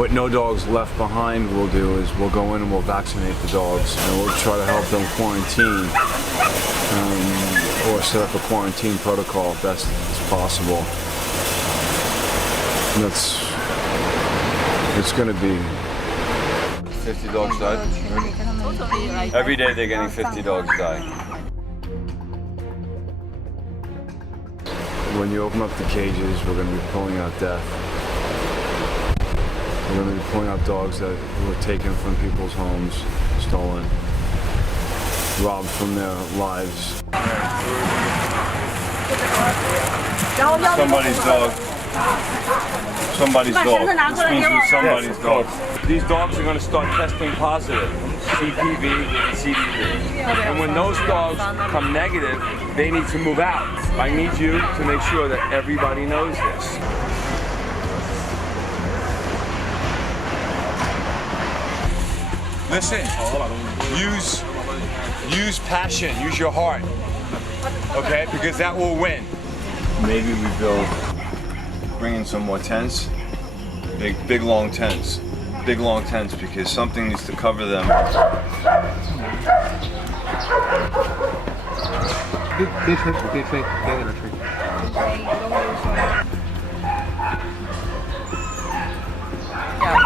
What No Dogs Left Behind will do is we'll go in and we'll vaccinate the dogs, and we'll try to help them quarantine or set up a quarantine protocol best as possible. And it's going to be 50 dogs died. Every day they're getting 50 dogs die. When you open up the cages, we're going to be pulling out death. We're going to be pulling out dogs that were taken from people's homes, stolen, robbed from their lives. Somebody's dog. Somebody's dog. This means it's somebody's dog. These dogs are going to start testing positive, CPV and CDV. And when those dogs come negative, they need to move out. I need you to make sure that everybody knows this. Listen, use passion, use your heart, okay? Because that will win. Maybe we bring in some more tents, big long tents, because something needs to cover them. Yeah,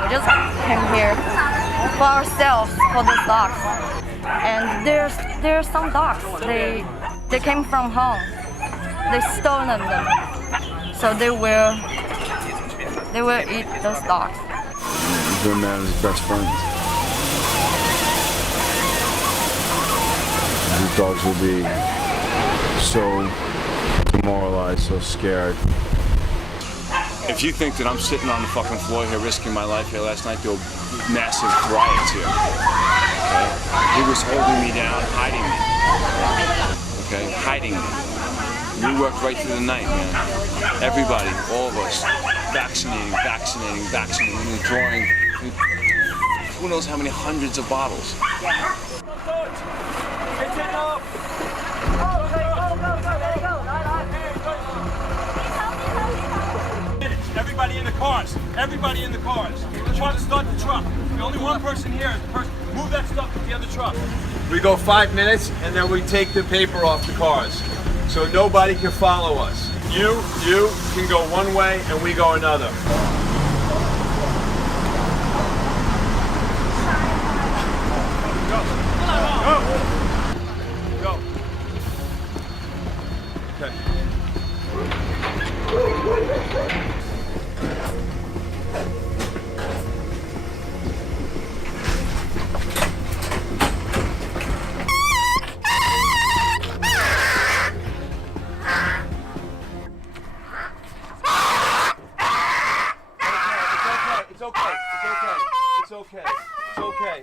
we just came here for ourselves, for the dogs. And there's some dogs. They came from home. They stolen them. So they will eat those dogs. Good man is his best friend. These dogs will be so demoralized, so scared. If you think that I'm sitting on the fucking floor here risking my life here last night, there were massive riots here. Okay? He was holding me down, hiding me. Okay? Hiding me. We worked right through the night, man. Everybody, all of us, vaccinating. We're drawing, who knows how many hundreds of bottles. Everybody in the cars. Everybody in the cars. Try to start the truck. The only one person here is the person. Move that stuff to the other truck. We go 5 minutes and then we take the paper off the cars. So nobody can follow us. You can go one way and we go another. Go. Okay.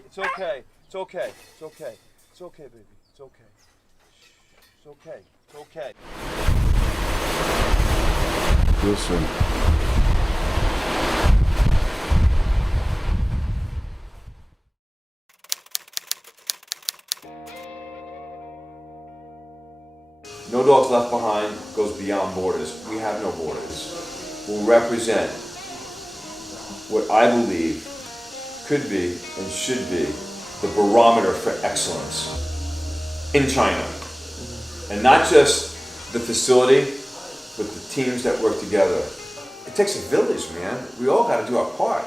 It's okay, baby. It's okay. It's okay. It's okay. Listen. No Dogs Left Behind goes beyond borders. We have no borders. We'll represent what I believe could be and should be the barometer for excellence in China. And not just the facility, but the teams that work together. It takes a village, man. We all got to do our part.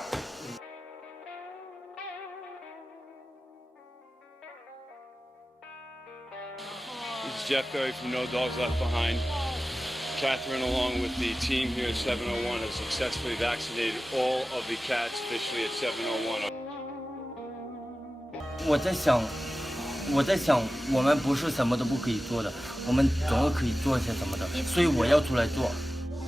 This is Jeff Beri from No Dogs Left Behind. Catherine, along with the team here at 701, has successfully vaccinated all of the cats officially at 701. 我在想，我们不是什么都不可以做的，我们总可以做些什么的，所以我要出来做。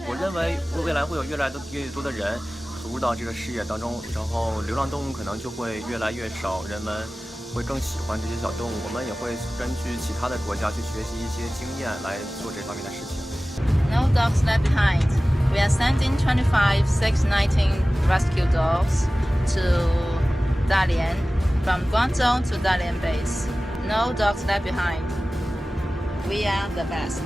我认为未来会有越来越多的人投入到这个事业当中，然后流浪动物可能就会越来越少，人们会更喜欢这些小动物。我们也会根据其他的国家去学习一些经验来做这方面的事情。No dogs left behind. We are sending 25 619 rescue dogs to Dalian, from Guangzhou to Dalian base. No dogs left behind. We are the best.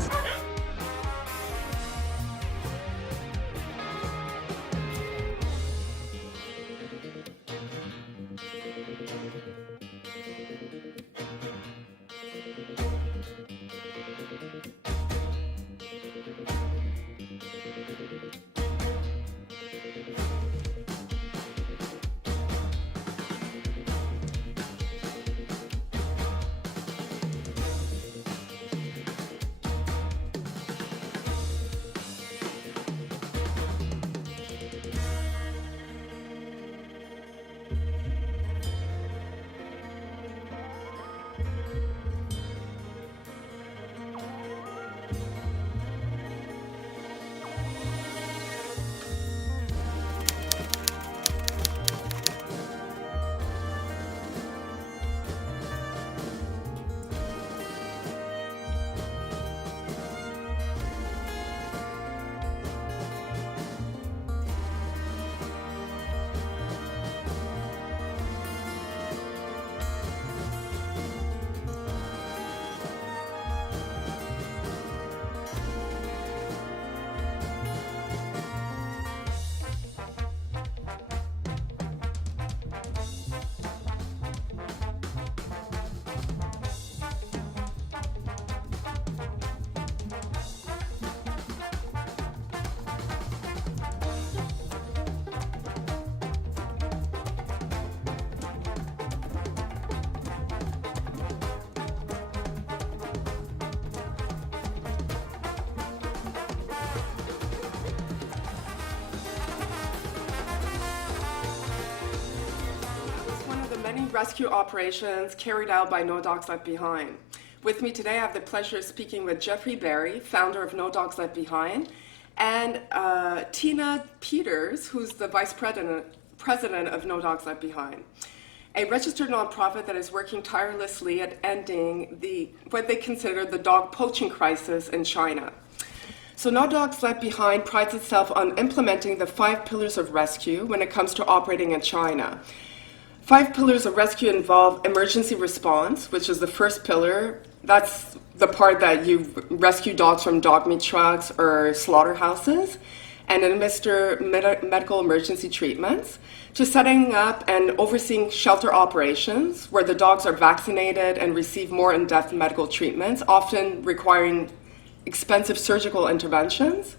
rescue operations carried out by No Dogs Left Behind. With me today, I have the pleasure of speaking with Jeffrey Beri, founder of No Dogs Left Behind, and Tina Peters, who's the Vice-President of No Dogs Left Behind, a registered nonprofit that is working tirelessly at ending what they consider the dog poaching crisis in China. So No Dogs Left Behind prides itself on implementing the 5 pillars of rescue when it comes to operating in China. 5 pillars of rescue involve emergency response, which is the first pillar. That's the part that you rescue dogs from dog meat trucks or slaughterhouses and administer medical emergency treatments, to setting up and overseeing shelter operations where the dogs are vaccinated and receive more in-depth medical treatments, often requiring expensive surgical interventions,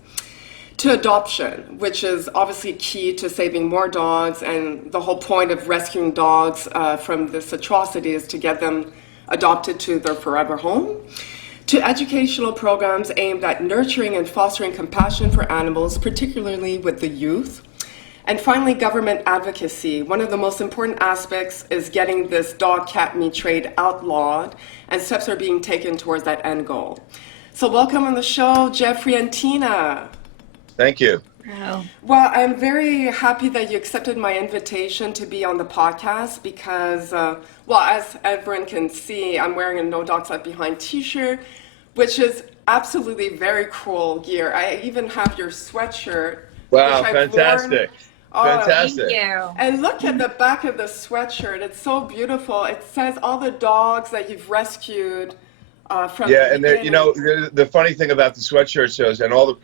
to adoption, which is obviously key to saving more dogs, and the whole point of rescuing dogs from this atrocity is to get them adopted to their forever home, to educational programs aimed at nurturing and fostering compassion for animals, particularly with the youth, and finally government advocacy. One of the most important aspects is getting this dog-cat meat trade outlawed, and steps are being taken towards that end goal. So welcome on the show, Jeffrey and Tina. Thank you. Wow. Well, I'm very happy that you accepted my invitation to be on the podcast because, as everyone can see, I'm wearing a No Dogs Left Behind t-shirt, which is absolutely very cool gear. I even have your sweatshirt. Wow, which I've fantastic. worn. Fantastic. Thank you. And look at the back of the sweatshirt. It's so beautiful. It says all the dogs that you've rescued from Yeah, and you know, the funny thing about the sweatshirt shows and all the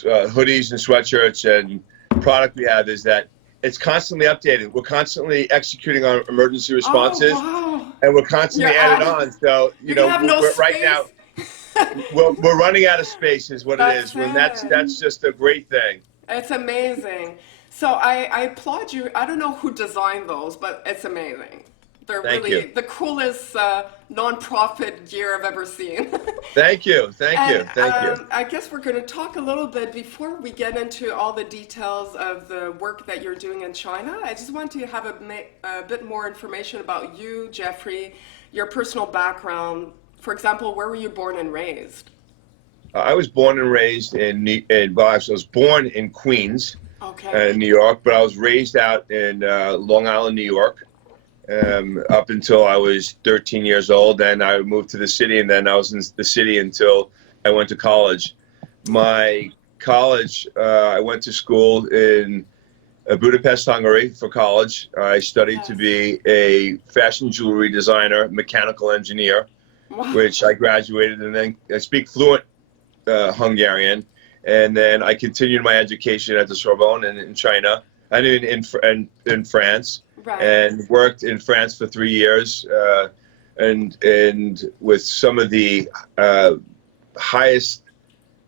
hoodies and sweatshirts and product we have is that it's constantly updated. We're constantly executing our emergency responses, and we're constantly added on. So you know, right now we're running out of space, is what it is. When that's just a great thing. It's amazing. So I applaud you. I don't know who designed those, but it's amazing. They're really the coolest non-profit gear I've ever seen. Thank you. Thank you. I guess we're going to talk a little bit before we get into all the details of the work that you're doing in China. I just want to have a bit more information about you, Jeffrey, your personal background. For example, where were you born and raised? I was born and raised I was born in Queens, New York, but I was raised out in Long Island, New York. Up until I was 13 years old, then I moved to the city, and then I was in the city until I went to college. My college, I went to school in Budapest, Hungary for college. I studied to be a fashion jewelry designer, mechanical engineer, which I graduated, and then I speak fluent Hungarian, and then I continued my education at the Sorbonne in China, and in France. Right. And worked in France for 3 years, and with some of the highest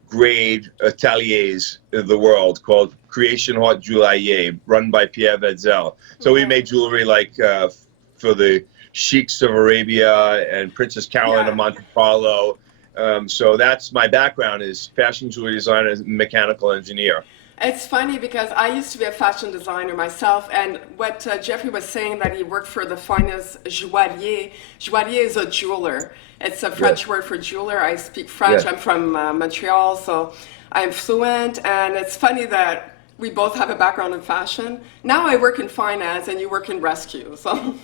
grade ateliers in the world, called Création Haute Joaillier, run by Pierre Vedzel. So we made jewelry like for the sheiks of Arabia and Princess Caroline of Monte Carlo. So that's my background, is fashion jewelry designer and mechanical engineer. It's funny because I used to be a fashion designer myself, and what Jeffrey was saying, that he worked for the finest joaillier. Joaillier is a jeweler. It's a French word for jeweler. I speak French. I'm from Montreal, so I'm fluent, and it's funny that we both have a background in fashion. Now I work in finance, and you work in rescue, so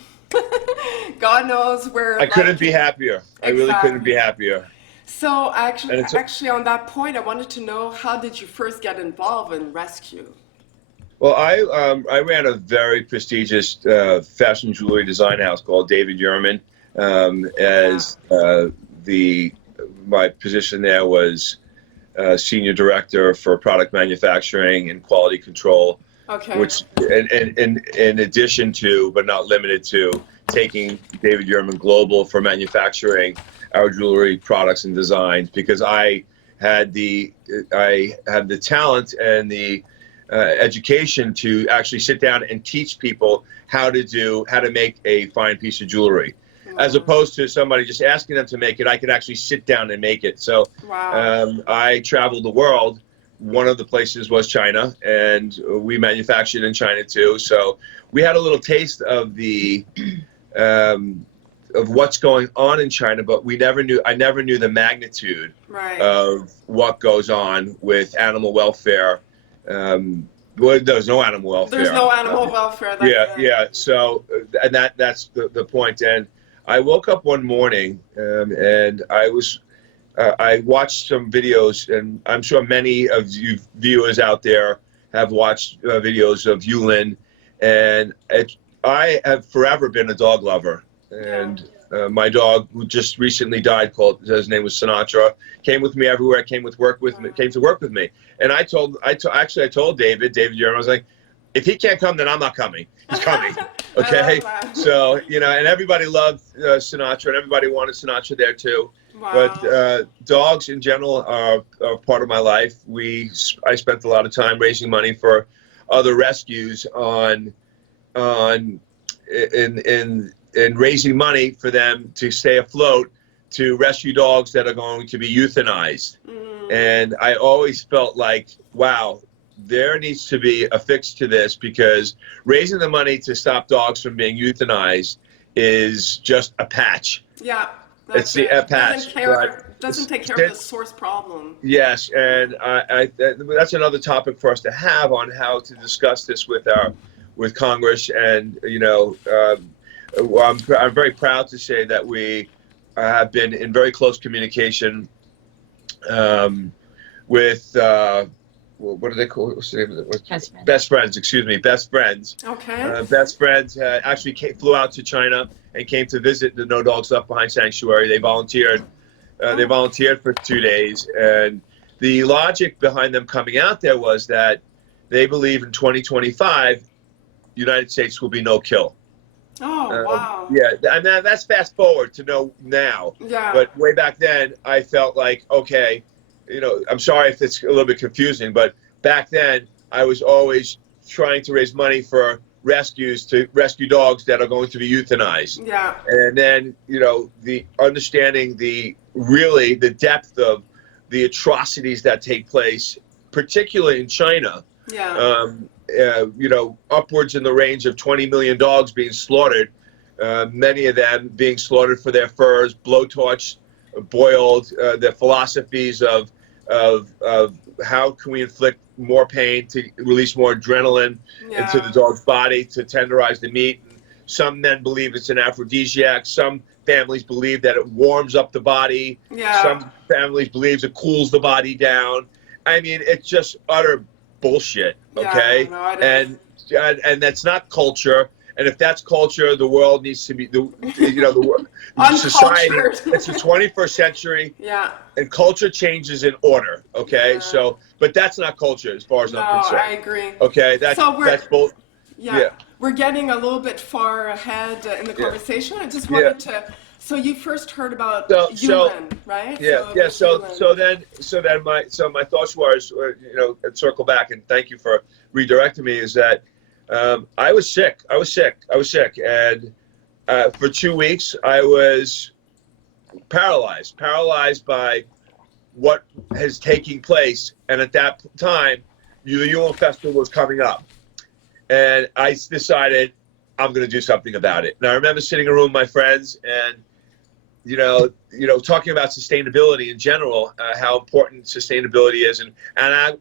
God knows where. I couldn't be happier. I really couldn't be happier. So actually, on that point, I wanted to know, how did you first get involved in rescue? Well, I ran a very prestigious fashion jewelry design house called David Yurman. My position there was senior director for product manufacturing and quality control. Okay. Which, in addition to, but not limited to, taking David Yurman global for manufacturing our jewelry products and designs, because I had the talent and the education to actually sit down and teach people how to make a fine piece of jewelry, as opposed to somebody just asking them to make it. I could actually sit down and make it. So I traveled the world one of the places was China, and we manufactured in China too. So we had a little taste of the of what's going on in China, but I never knew the magnitude of what goes on with animal welfare. Well, there's no animal welfare. There's no animal welfare. Yeah. So, and that's the point. And I woke up one morning, and I watched some videos, and I'm sure many of you viewers out there have watched videos of Yulin, and I have forever been a dog lover. And my dog, who just recently died, his name was Sinatra, came with me everywhere. Came to work with me. And I told David Jerem, I was like, if he can't come, then I'm not coming. He's coming. Okay. So and everybody loved Sinatra, and everybody wanted Sinatra there too. Wow. But dogs in general are part of my life. I spent a lot of time raising money for other rescues in raising money for them to stay afloat, to rescue dogs that are going to be euthanized. And I always felt like, wow, there needs to be a fix to this, because raising the money to stop dogs from being euthanized is just a patch. Yeah, it's a patch. Doesn't take care of the source problem. Yes, and that's another topic for us to have on how to discuss this with Congress. And I'm very proud to say that we have been in very close communication with what do they call it? Best friends. Excuse me, best friends. Okay. Best friends actually flew out to China and came to visit the No Dogs Left Behind sanctuary. They volunteered. They volunteered for 2 days, and the logic behind them coming out there was that they believe in 2025, the United States will be no kill. Oh, wow. Yeah, and that's fast forward to now. Yeah. But way back then, I felt like, okay, I'm sorry if it's a little bit confusing, but back then, I was always trying to raise money for rescues to rescue dogs that are going to be euthanized. Yeah. And then, the understanding the depth of the atrocities that take place, particularly in China. Yeah. Upwards in the range of 20 million dogs being slaughtered, many of them being slaughtered for their furs, blowtorched, boiled, their philosophies of how can we inflict more pain to release more adrenaline into the dog's body to tenderize the meat. Some men believe it's an aphrodisiac. Some families believe that it warms up the body. Yeah. Some families believe it cools the body down. I mean, it's just utter bullshit. Okay. Yeah, no, it is. And that's not culture. And if that's culture, the world needs to be the society. It's the 21st century. Yeah. And culture changes in order. Okay. Yeah. So, but that's not culture as far as I'm concerned. I agree. Okay. That's both. Yeah. We're getting a little bit far ahead in the conversation. I just wanted to. So you first heard about Yulin, right? Yeah. So then my thoughts was, and circle back and thank you for redirecting me, is that I was sick. And for 2 weeks I was paralyzed by what is taking place. And at that time, the Yulin Festival was coming up. And I decided I'm going to do something about it. And I remember sitting in a room with my friends and, talking about sustainability in general, how important sustainability is, and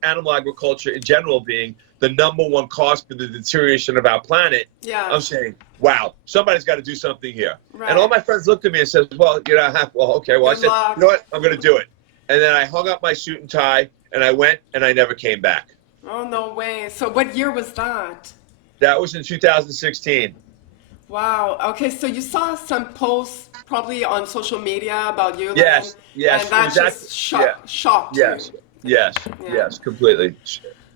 animal agriculture in general being the #1 cause for the deterioration of our planet. Yeah. I'm saying, wow, somebody's got to do something here. Right. And all my friends looked at me and said, well, okay. Well, I said, you know what? I'm going to do it. And then I hung up my suit and tie and I went and I never came back. Oh, no way. So what year was that? That was in 2016. Wow. Okay, so you saw some posts probably on social media about you. Yes. And that just shocked you. Yes, completely.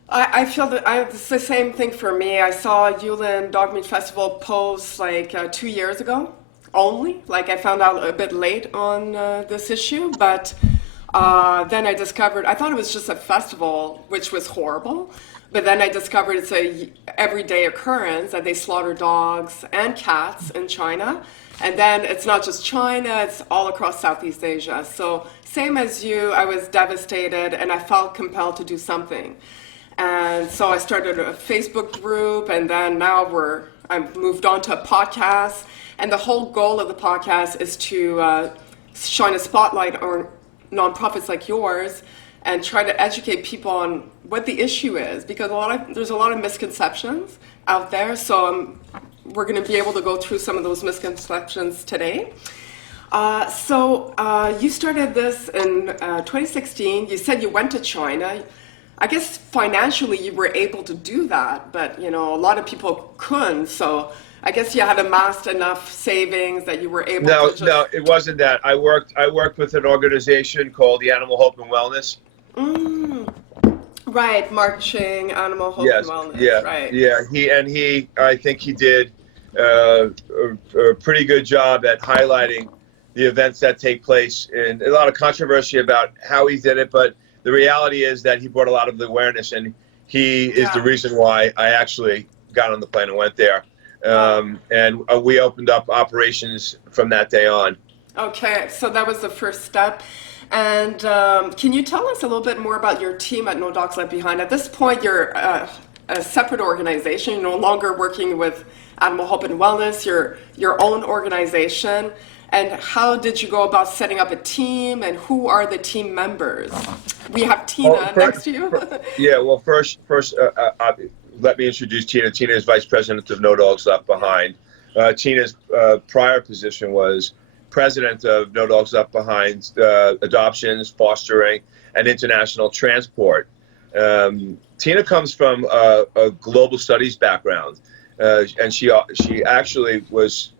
I feel that it's the same thing for me. I saw Yulin Dogmeat Festival post like 2 years ago only. Like I found out a bit late on this issue, but then I discovered, I thought it was just a festival, which was horrible. But then I discovered it's a everyday occurrence that they slaughter dogs and cats in China. And then it's not just China, it's all across Southeast Asia. So same as you, I was devastated and I felt compelled to do something. And so I started a Facebook group, and then now I've moved on to a podcast. And the whole goal of the podcast is to shine a spotlight on nonprofits like yours and try to educate people on what the issue is, because there's a lot of misconceptions out there. So we're going to be able to go through some of those misconceptions today. So you started this in 2016. You said you went to China. I guess financially you were able to do that, but a lot of people couldn't. So I guess you had amassed enough savings that you were able to just... No, it wasn't that. I worked with an organization called the Animal Hope and Wellness. Right, marching, Animal Hope and Wellness. Yeah, right. Yeah, I think he did a pretty good job at highlighting the events that take place, and a lot of controversy about how he did it, but the reality is that he brought a lot of the awareness, and he is the reason why I actually got on the plane and went there. And we opened up operations from that day on. Okay, so that was the first step. And can you tell us a little bit more about your team at No Dogs Left Behind? At this point, you're a separate organization. You're no longer working with Animal Hope and Wellness. You're your own organization. And how did you go about setting up a team, and who are the team members? We have Tina next to you. First, let me introduce Tina. Tina is Vice President of No Dogs Left Behind. Tina's prior position was President of No Dogs Left Behind, Adoptions, Fostering, and International Transport. Tina comes from a global studies background, and she actually was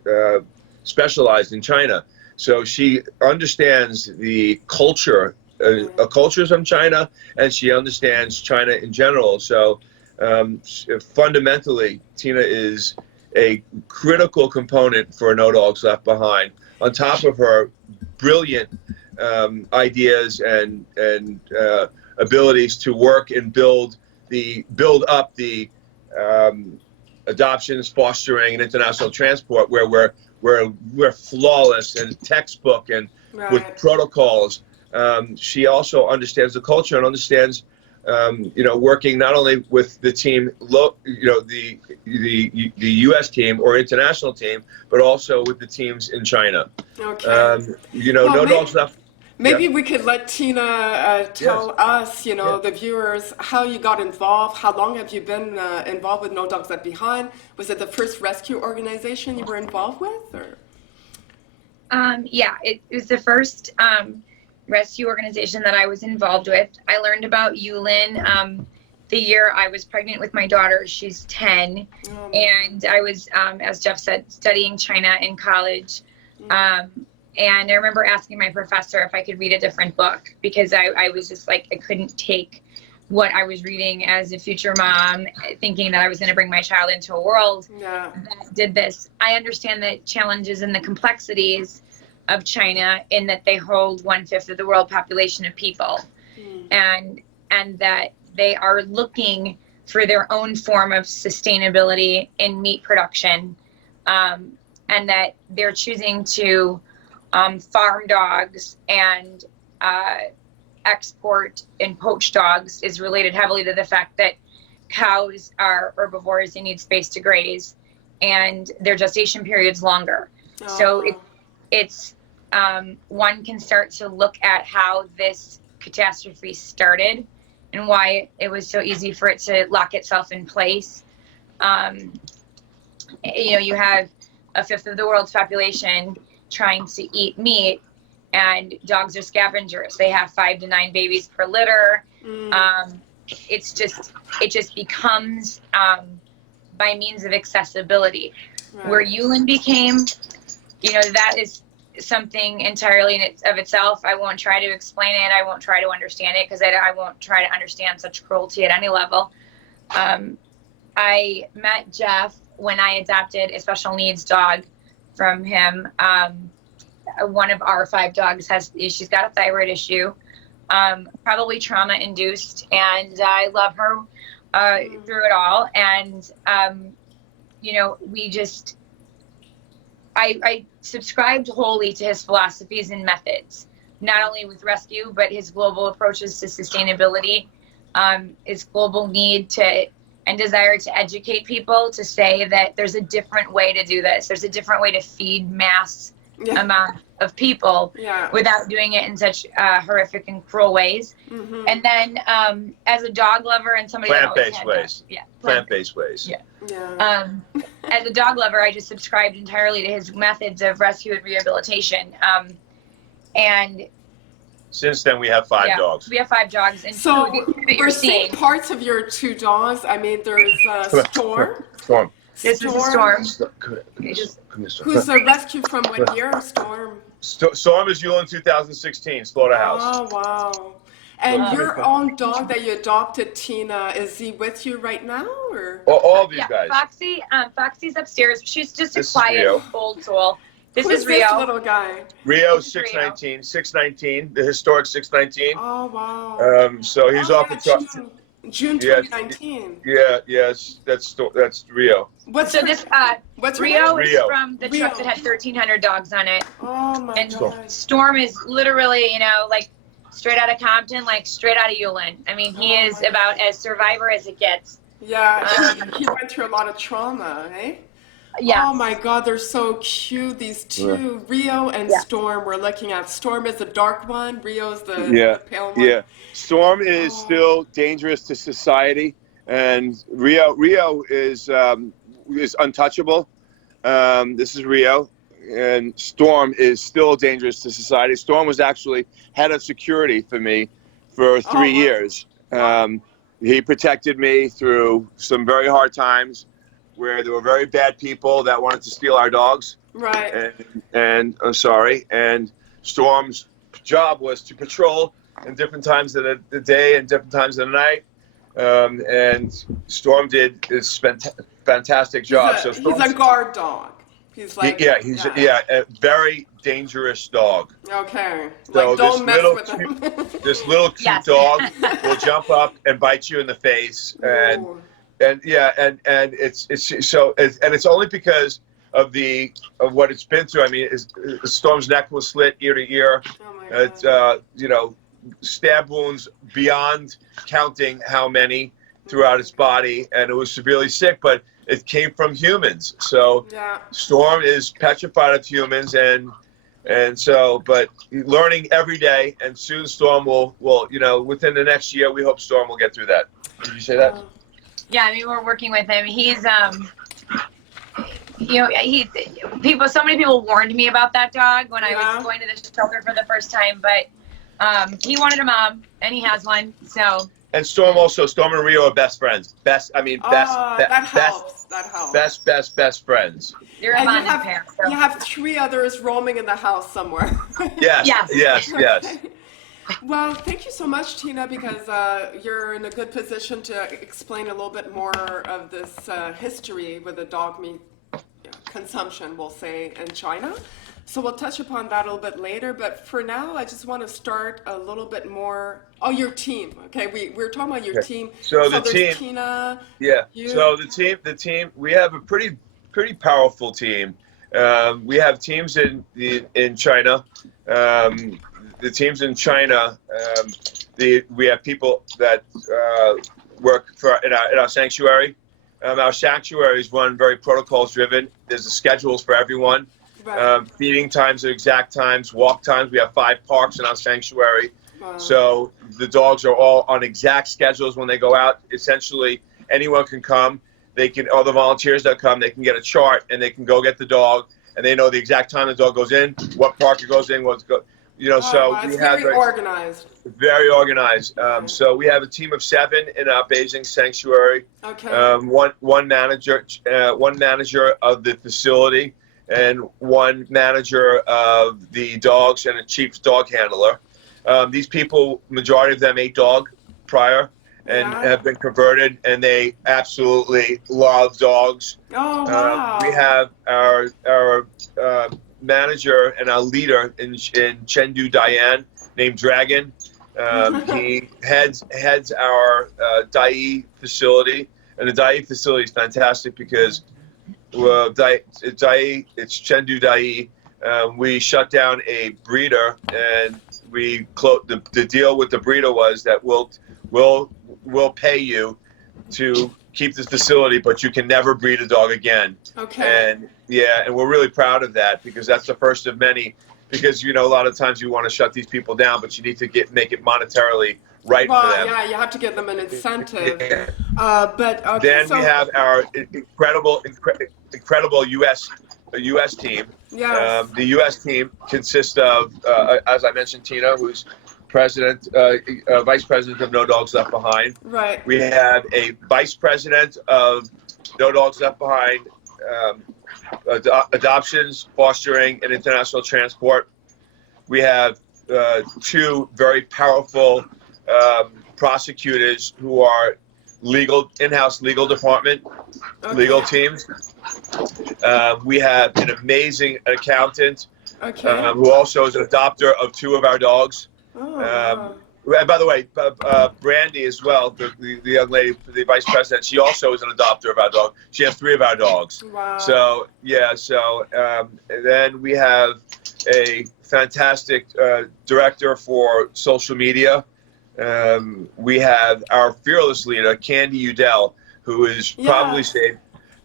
specialized in China. So she understands the cultures from China, and she understands China in general. So fundamentally, Tina is a critical component for No Dogs Left Behind, on top of her brilliant ideas and abilities to work and build up the adoptions, fostering, and international transport, where we're flawless and textbook and with protocols. She also understands the culture and understands, working not only with the team, the U.S. team or international team, but also with the teams in China. Okay. No Dogs Left. Maybe we could let Tina tell us, the viewers, how you got involved. How long have you been involved with No Dogs Left Behind? Was it the first rescue organization you were involved with? Or? It was the first rescue organization that I was involved with. I learned about Yulin the year I was pregnant with my daughter. She's 10. And I was, as Jeff said, studying China in college. And I remember asking my professor if I could read a different book, because I was just like, I couldn't take what I was reading as a future mom, thinking that I was going to bring my child into a world that did this. I understand the challenges and the complexities of China in that they hold 1/5 of the world population of people, and that they are looking for their own form of sustainability in meat production, and that they're choosing to farm dogs and export and poach dogs is related heavily to the fact that cows are herbivores, they need space to graze, and their gestation period's longer. So it's one can start to look at how this catastrophe started and why it was so easy for it to lock itself in place. You have 1/5 of the world's population trying to eat meat, and dogs are scavengers. They have 5 to 9 babies per litter. It just becomes by means of accessibility. Where Yulin became, that is something entirely of itself. I won't try to explain it. I won't try to understand it, because I won't try to understand such cruelty at any level. I met Jeff when I adopted a special needs dog from him. One of our 5 dogs she's got a thyroid issue, probably trauma induced, and I love her through it all. And, I subscribed wholly to his philosophies and methods, not only with rescue, but his global approaches to sustainability, his global need to and desire to educate people, to say that there's a different way to do this. There's a different way to feed mass amount of people without doing it in such horrific and cruel ways. Mm-hmm. And then as a dog lover and somebody Plant-based ways. Plant-based ways. As a dog lover, I just subscribed entirely to his methods of rescue and rehabilitation. And since then, we have 5 dogs. We have 5 dogs. And so you're seeing parts of your 2 dogs. I mean, there's Storm. Storm. This is Storm. Who's a rescue from what year? Storm. Storm is Yulin 2016, Slaughterhouse. Oh, wow. And your own dog that you adopted, Tina, is he with you right now, or? All of these guys. Foxy's upstairs. She's just a quiet, old soul. This is Rio. This little guy? Rio's 619, the historic 619. Oh, wow. So he's off the truck. June 2019. Yes, that's Rio. What's Rio is from the truck that had 1,300 dogs on it. Oh my God. Storm is literally, like straight out of Compton, like straight out of Yulin. I mean, he is about as survivor as it gets. Yeah, he went through a lot of trauma, eh? Yeah. Oh my God, they're so cute. These 2, Rio and Storm. We're looking at Storm is the dark one. Rio's the pale one. Yeah. Storm is still dangerous to society, and Rio is untouchable. This is Rio, and Storm is still dangerous to society. Storm was actually head of security for me for 3 years. He protected me through some very hard times, where there were very bad people that wanted to steal our dogs. Right. And Storm's job was to patrol in different times of the day and different times of the night. And Storm did this fantastic job. He's a guard dog. He's like he's a very dangerous dog. Okay. So like, don't mess with him. This little cute dog will jump up and bite you in the face, and it's only because of what it's been through. I mean, Storm's neck was slit ear to ear. Oh my God. Stab wounds beyond counting how many throughout its body, and it was severely sick, but it came from humans. So Storm is petrified of humans, but learning every day, and soon Storm will within the next year, we hope Storm will get through that. Did you say that? Yeah, I mean, we're working with him. He's, so many people warned me about that dog when I was going to the shelter for the first time, but he wanted a mom, and he has one, so. And Storm and Rio are best friends. That helps. Best friends. You're a bonding pair. So. You have 3 others roaming in the house somewhere. Yes. Okay. Well, thank you so much, Tina, because you're in a good position to explain a little bit more of this history with the dog meat consumption, we'll say, in China. So we'll touch upon that a little bit later. But for now, I just want to start a little bit more. Oh, your team. Okay, we're talking about your team. So the team, Tina. You. So the team. We have a pretty powerful team. We have teams in China. The teams in China, we have people that work in our sanctuary. Our sanctuaries run very protocols driven. There's schedules for everyone. Right. Feeding times are exact times, walk times. We have 5 parks in our sanctuary. Wow. So the dogs are all on exact schedules when they go out. Essentially, anyone can come. All the volunteers that come, they can get a chart and they can go get the dog, and they know the exact time the dog goes in, what park it goes in, so we have very organized. Very organized. So we have a team of 7 in our Beijing sanctuary. Okay. One manager of the facility, and 1 manager of the dogs, and a chief dog handler. These people, majority of them ate dog prior and have been converted, and they absolutely love dogs. Oh, wow. We have our manager and our leader in Chengdu, Dayan, named Dragon. He heads our Dayi facility, and the Dayi facility is fantastic because Dayi, it's Chengdu Dayi. We shut down a breeder, and we the deal with the breeder was that we'll pay you to keep this facility, but you can never breed a dog again. Okay. And and we're really proud of that because that's the first of many. Because a lot of times you want to shut these people down, but you need to make it monetarily right for them. Yeah, you have to give them an incentive. Yeah. But okay, Then we have our incredible U.S. team. Yes. The U.S. team consists of, as I mentioned, Tina, who's vice president of No Dogs Left Behind. Right. We have a vice president of No Dogs Left Behind, adoptions, fostering, and international transport. We have two very powerful prosecutors who are in-house legal department, legal teams. We have an amazing accountant who also is an adopter of two of our dogs. And by the way, Brandy as well, the young lady, the vice president, she also is an adopter of our dog. She has three of our dogs. Wow. So, then we have a fantastic director for social media. We have our fearless leader, Candy Udell, who has probably saved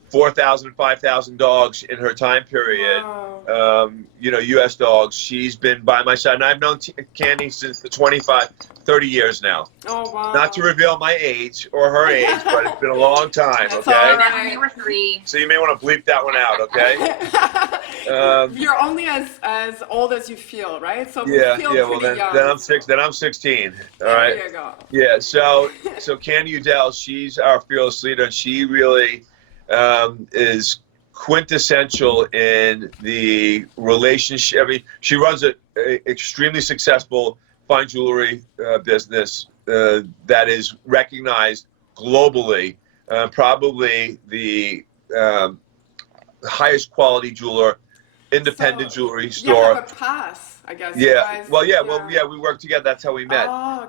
4,000, 5,000 dogs in her time period. Wow. U.S. dogs. She's been by my side, and I've known Candy since the 30 years now. Oh, wow. Not to reveal my age or her age, but it's been a long time, That's okay? all That when they were 3. So you may want to bleep that one out, okay? You're only as old as you feel, right? So you feel well pretty young. then I'm 16. All right. There you go. Yeah, so Candy Udell, she's our fearless leader, and she really is quintessential in the relationship. I mean, she runs a extremely successful fine jewelry business that is recognized globally, probably the highest quality jeweler, independent jewelry store. You have a pass, I guess. Yeah. We worked together. That's how we met. Oh,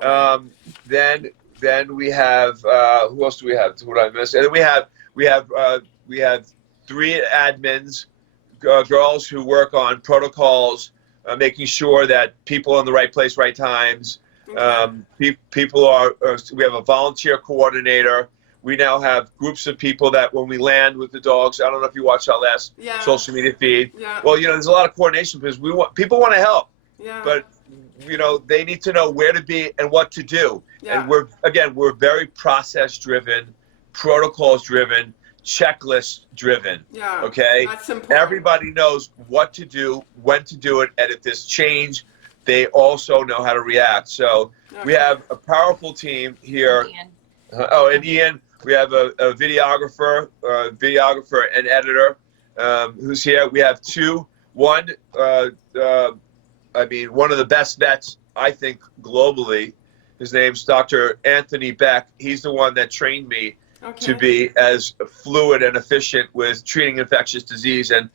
okay. Then we have who else do we have? Who did I miss? And then we have 3 admins, girls who work on protocols, making sure that people are in the right place, right times. Okay. People are. We have a volunteer coordinator. We now have groups of people that when we land with the dogs. I don't know if you watched our last social media feed. Yeah. Well, there's a lot of coordination because people want to help. Yeah. But they need to know where to be and what to do. Yeah. And we're very process driven, protocols driven, checklist driven. Yeah. Okay. That's important. Everybody knows what to do, when to do it, and if there's change, they also know how to react. So we have a powerful team here. And Ian, we have a videographer and editor who's here. We have 2. One of the best vets, I think, globally. His name's Dr. Anthony Beck. He's the one that trained me to be as fluid and efficient with treating infectious disease. And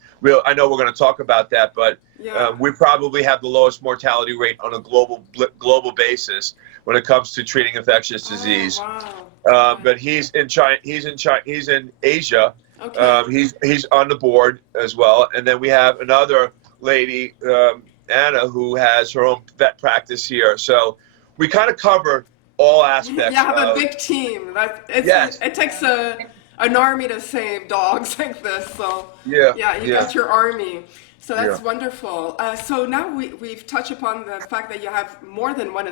I know we're going to talk about that, but we probably have the lowest mortality rate on a global basis when it comes to treating infectious disease. Wow. But he's in China. He's in Asia. Okay. He's on the board as well. And then we have another lady, Anna, who has her own vet practice here. So we kind of cover all aspects. You have a big team. It takes an army to save dogs like this. So you got your army. So that's wonderful. So now we've touched upon the fact that you have more than one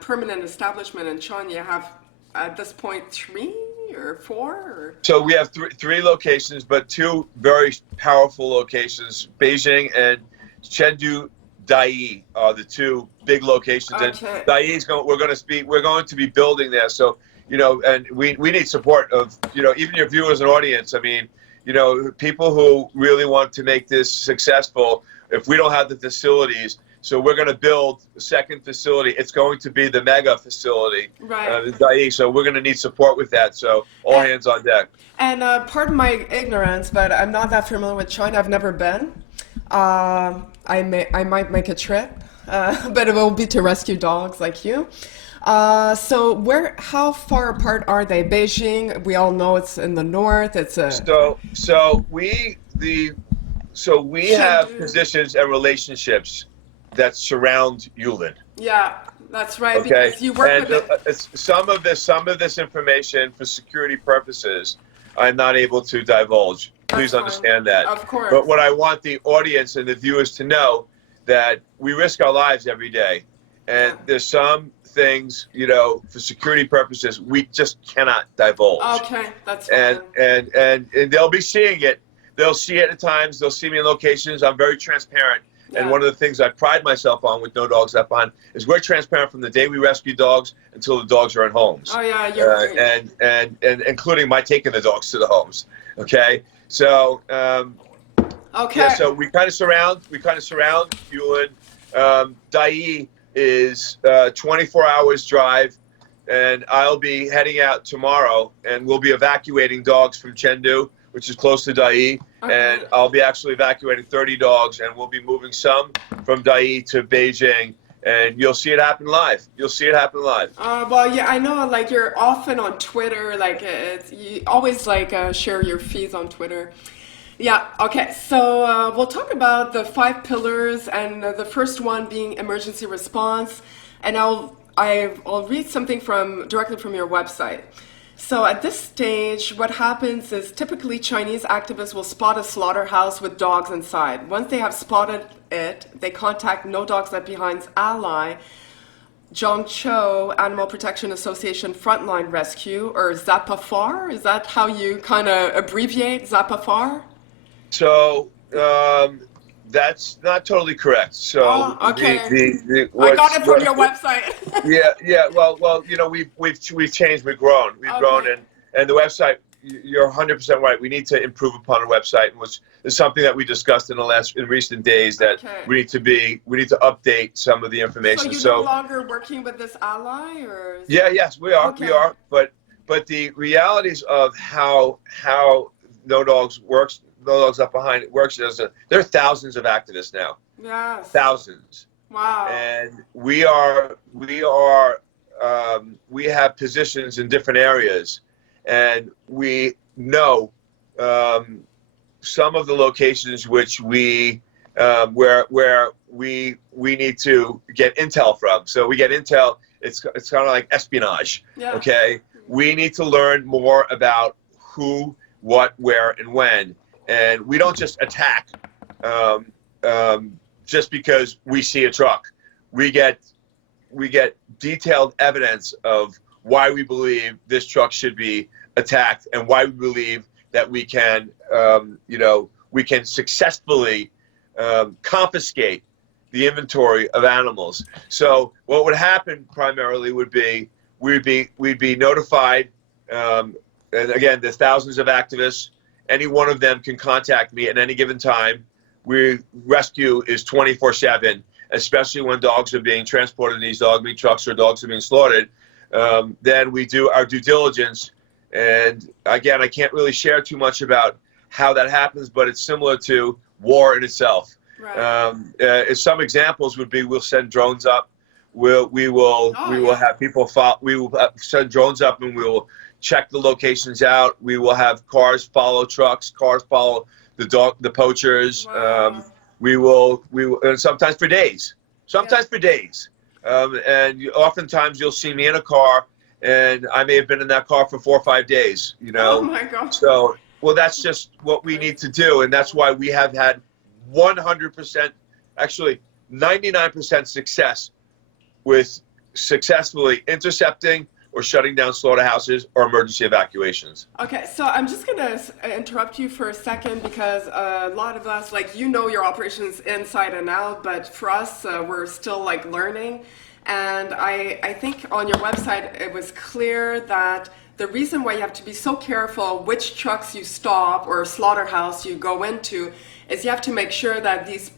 permanent establishment in China. You have at this point 3 or 4? Or? So we have 3 locations, but 2 very powerful locations, Beijing and Chengdu Dayi are the 2 big locations, and Dayi we're going to be building there. So and we need support of even your viewers and audience. I mean, people who really want to make this successful. If we don't have the facilities, so we're going to build a second facility. It's going to be the mega facility, Dayi. So we're going to need support with that. So all hands on deck. And pardon my ignorance, but I'm not that familiar with China. I've never been. I might make a trip but it will be to rescue dogs like you. So how far apart are they? Beijing, we all know it's in the north. It's a So we have positions and relationships that surround Yulin. Yeah, that's right. Okay, Because you work with some of this information for security purposes, I'm not able to divulge. Please understand that. Of course. But what I want the audience and the viewers to know that we risk our lives every day, and there's some things, for security purposes, we just cannot divulge. Okay, that's fine. And they'll be seeing it. They'll see it at times. They'll see me in locations. I'm very transparent. Yeah. And one of the things I pride myself on with No Dogs Left Behind is we're transparent from the day we rescue dogs until the dogs are in homes. Oh yeah, you're and including my taking the dogs to the homes. Okay, so okay. Yeah, so we kind of surround Yulin. Dayi is 24 hours drive, and I'll be heading out tomorrow, and we'll be evacuating dogs from Chengdu, which is close to Dayi, and I'll be actually evacuating 30 dogs, and we'll be moving some from Dayi to Beijing, and you'll see it happen live. Well, yeah, I know, like, you're often on Twitter, like, you always, share your feeds on Twitter. Yeah, okay, so we'll talk about the 5 pillars, and the first one being emergency response, and I'll read something directly from your website. So at this stage, what happens is typically Chinese activists will spot a slaughterhouse with dogs inside. Once they have spotted it, they contact No Dogs Left Behind's ally, Zhangzhou Animal Protection Association Frontline Rescue, or ZAPAFAR. Is that how you kind of abbreviate ZAPAFAR? So that's not totally correct. So okay. I got it from your website. yeah. Well, we've changed, we've grown, and the website. You're 100% right. We need to improve upon our website, which is something that we discussed in recent days. That we need to update some of the information. So you're no longer working with this ally, or? Yes, we are. Okay. We are. But the realities of how No Dogs works. No Dogs Left Behind it works. There are thousands of activists now. Yes. Thousands. Wow. And we have positions in different areas, and we know some of the locations which where we need to get intel from. So we get intel. It's kind of like espionage. Yeah. Okay. We need to learn more about who, what, where, and when. And we don't just attack just because we see a truck. We get detailed evidence of why we believe this truck should be attacked, and why we believe that we can successfully confiscate the inventory of animals. So what would happen primarily would be we'd be notified, and again, there's thousands of activists. Any one of them can contact me at any given time. Rescue is 24/7, especially when dogs are being transported in these dog meat trucks or dogs are being slaughtered. Then we do our due diligence. And again, I can't really share too much about how that happens, but it's similar to war in itself. Right. Some examples would be we'll send drones up. We will have people we will send drones up, and we will check the locations out. We will have cars follow trucks. Cars follow the poachers. Wow. We will, and sometimes for days. And oftentimes you'll see me in a car, and I may have been in that car for 4 or 5 days. Oh my God. So, well, that's just what we need to do, and that's why we have had 100%, actually 99% success with successfully intercepting or shutting down slaughterhouses or emergency evacuations. Okay, so I'm just going to interrupt you for a second, because a lot of us, your operations inside and out, but for us, we're still learning. And I think on your website, it was clear that the reason why you have to be so careful which trucks you stop or slaughterhouse you go into is you have to make sure that these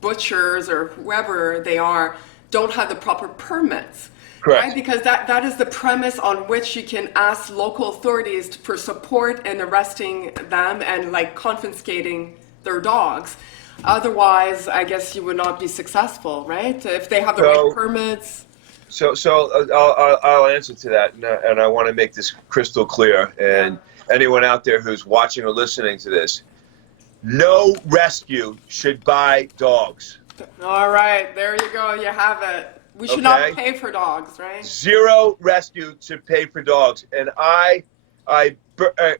butchers or whoever they are don't have the proper permits. Correct. Right? Because that is the premise on which you can ask local authorities for support in arresting them and confiscating their dogs. Otherwise, I guess you would not be successful, right? If they have the right permits. So I'll answer to that, and I want to make this crystal clear. And anyone out there who's watching or listening to this, no rescue should buy dogs. All right, there you go. You have it. We should not pay for dogs, right? Zero rescue to pay for dogs. And I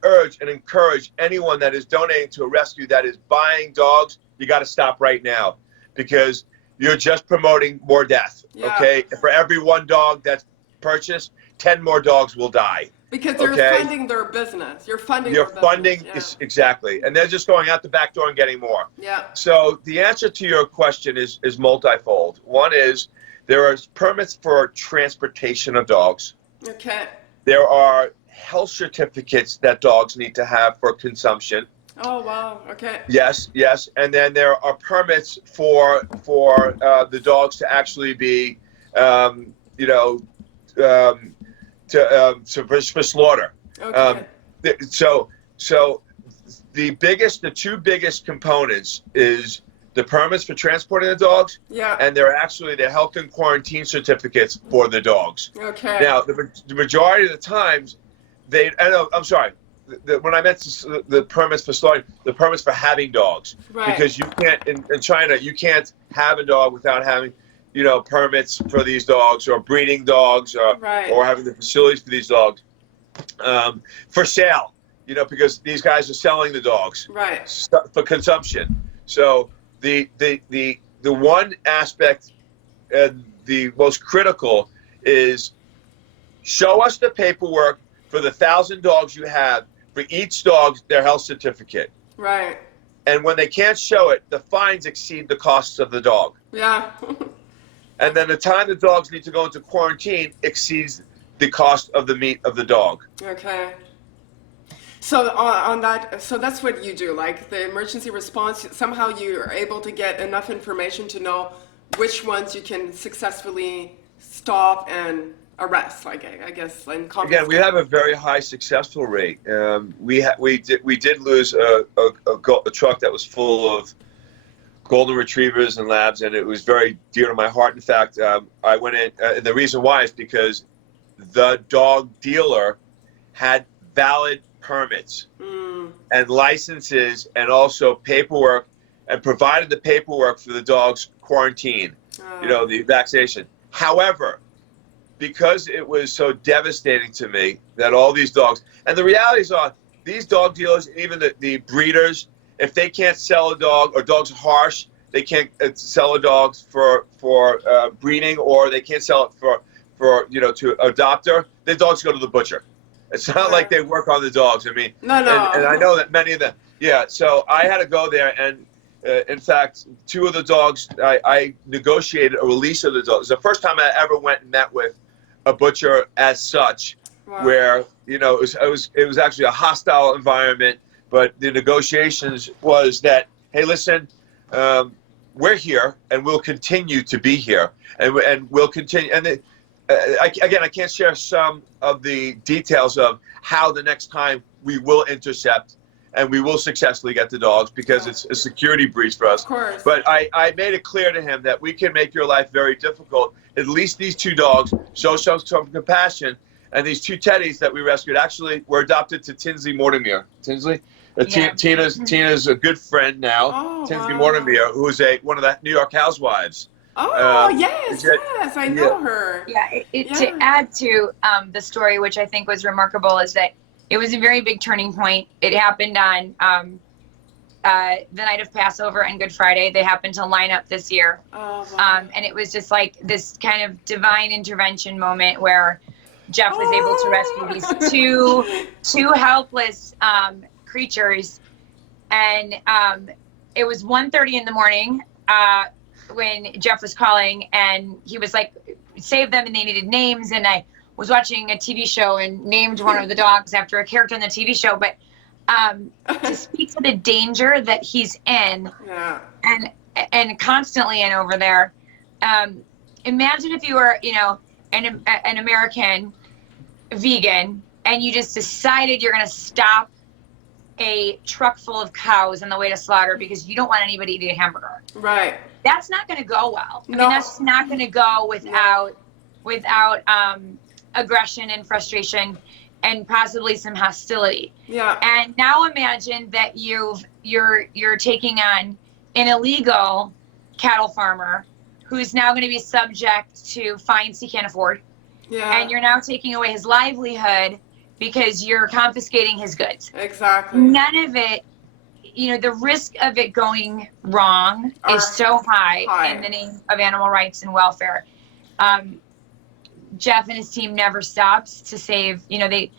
urge and encourage anyone that is donating to a rescue that is buying dogs, you got to stop right now, because you're just promoting more death. Okay, for every one dog that's purchased, 10 more dogs will die. Because they're funding their business. You're funding their business. Exactly, and they're just going out the back door and getting more. Yeah. So the answer to your question is multifold. One is there are permits for transportation of dogs. Okay. There are health certificates that dogs need to have for consumption. Oh wow. Okay. Yes, and then there are permits for the dogs to actually be, for slaughter. Okay. So the two biggest components is the permits for transporting the dogs. Yeah. And they're health and quarantine certificates for the dogs. Okay. Now the majority of the times I'm sorry. When I meant the permits for slaughter, the permits for having dogs, because you can't in China, you can't have a dog without having, permits for these dogs, or breeding dogs, or having the facilities for these dogs for sale, because these guys are selling the dogs for consumption. So the one aspect, the most critical, is show us the paperwork for the 1,000 dogs you have. For each dog, their health certificate. Right. And when they can't show it, the fines exceed the costs of the dog. Yeah. And then the time the dogs need to go into quarantine exceeds the cost of the meat of the dog. Okay. So on that, so that's what you do, like the emergency response. Somehow you are able to get enough information to know which ones you can successfully stop and arrest, like I guess, and confiscate. Again, we have a very high successful rate. We did lose a truck that was full of golden retrievers and labs, and it was very dear to my heart. In fact, I went in, and the reason why is because the dog dealer had valid permits and licenses, and also paperwork, and provided the paperwork for the dog's quarantine, the vaccination. However, because it was so devastating to me that all these dogs, and the realities are, these dog dealers, even the breeders, if they can't sell a dog, or dogs are harsh, they can't sell a dog for breeding, or they can't sell it for to adopter, the dogs go to the butcher. It's not like they work on the dogs. I mean, no. And I know that many of them, so I had to go there, and in fact, two of the dogs, I negotiated a release of the dogs. It was the first time I ever went and met with a butcher as such, where it was actually a hostile environment, but the negotiations was that, hey, listen, we're here and we'll continue to be here, and we'll continue. And I can't share some of the details of how the next time we will intercept and we will successfully get the dogs, because it's a security breach for us. Of course. But I made it clear to him that we can make your life very difficult. At least these two dogs show some compassion. And these two teddies that we rescued actually were adopted to Tinsley Mortimer. Tinsley? Tina's a good friend now. Oh, Tinsley Mortimer, who is one of the New York housewives. Oh, yes, I know her. Yeah, to add to the story, which I think was remarkable, is that it was a very big turning point. It happened on the night of Passover and Good Friday. They happened to line up this year. Oh, wow. And it was just like this kind of divine intervention moment where Jeff was able to rescue these two helpless creatures. And it was 1:30 in the morning when Jeff was calling, and he was like, save them, and they needed names. And I was watching a TV show and named one of the dogs after a character in the TV show. But to speak to the danger that he's in, and constantly in over there, imagine if you were, an American vegan, and you just decided you're going to stop a truck full of cows on the way to slaughter because you don't want anybody to eat a hamburger. Right. That's not going to go well. I No. mean, that's not going to go without aggression and frustration and possibly some hostility. Yeah. And now imagine that you're taking on an illegal cattle farmer who's now going to be subject to fines he can't afford. Yeah. And you're now taking away his livelihood because you're confiscating his goods. Exactly. None of it, the risk of it going wrong is so high in the name of animal rights and welfare. Jeff and his team never stops to save, they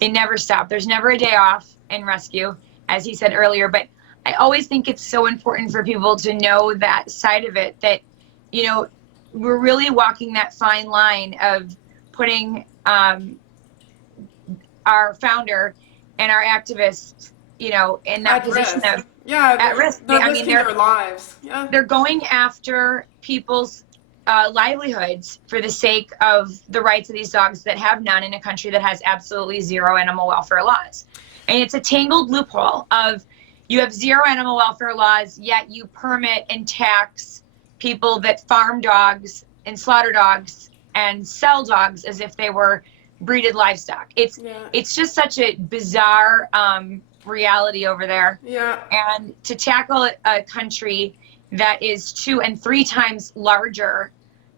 never stop. There's never a day off in rescue, as he said earlier, but I always think it's so important for people to know that side of it, that, we're really walking that fine line of putting our founder and our activists, in that position of at risk. They're risking their lives. Yeah. They're going after people's livelihoods for the sake of the rights of these dogs that have none in a country that has absolutely zero animal welfare laws. And it's a tangled loophole of you have zero animal welfare laws, yet you permit and tax people that farm dogs and slaughter dogs and sell dogs as if they were breeded livestock. It's just such a bizarre reality over there. Yeah. And to tackle a country that is 2 and 3 times larger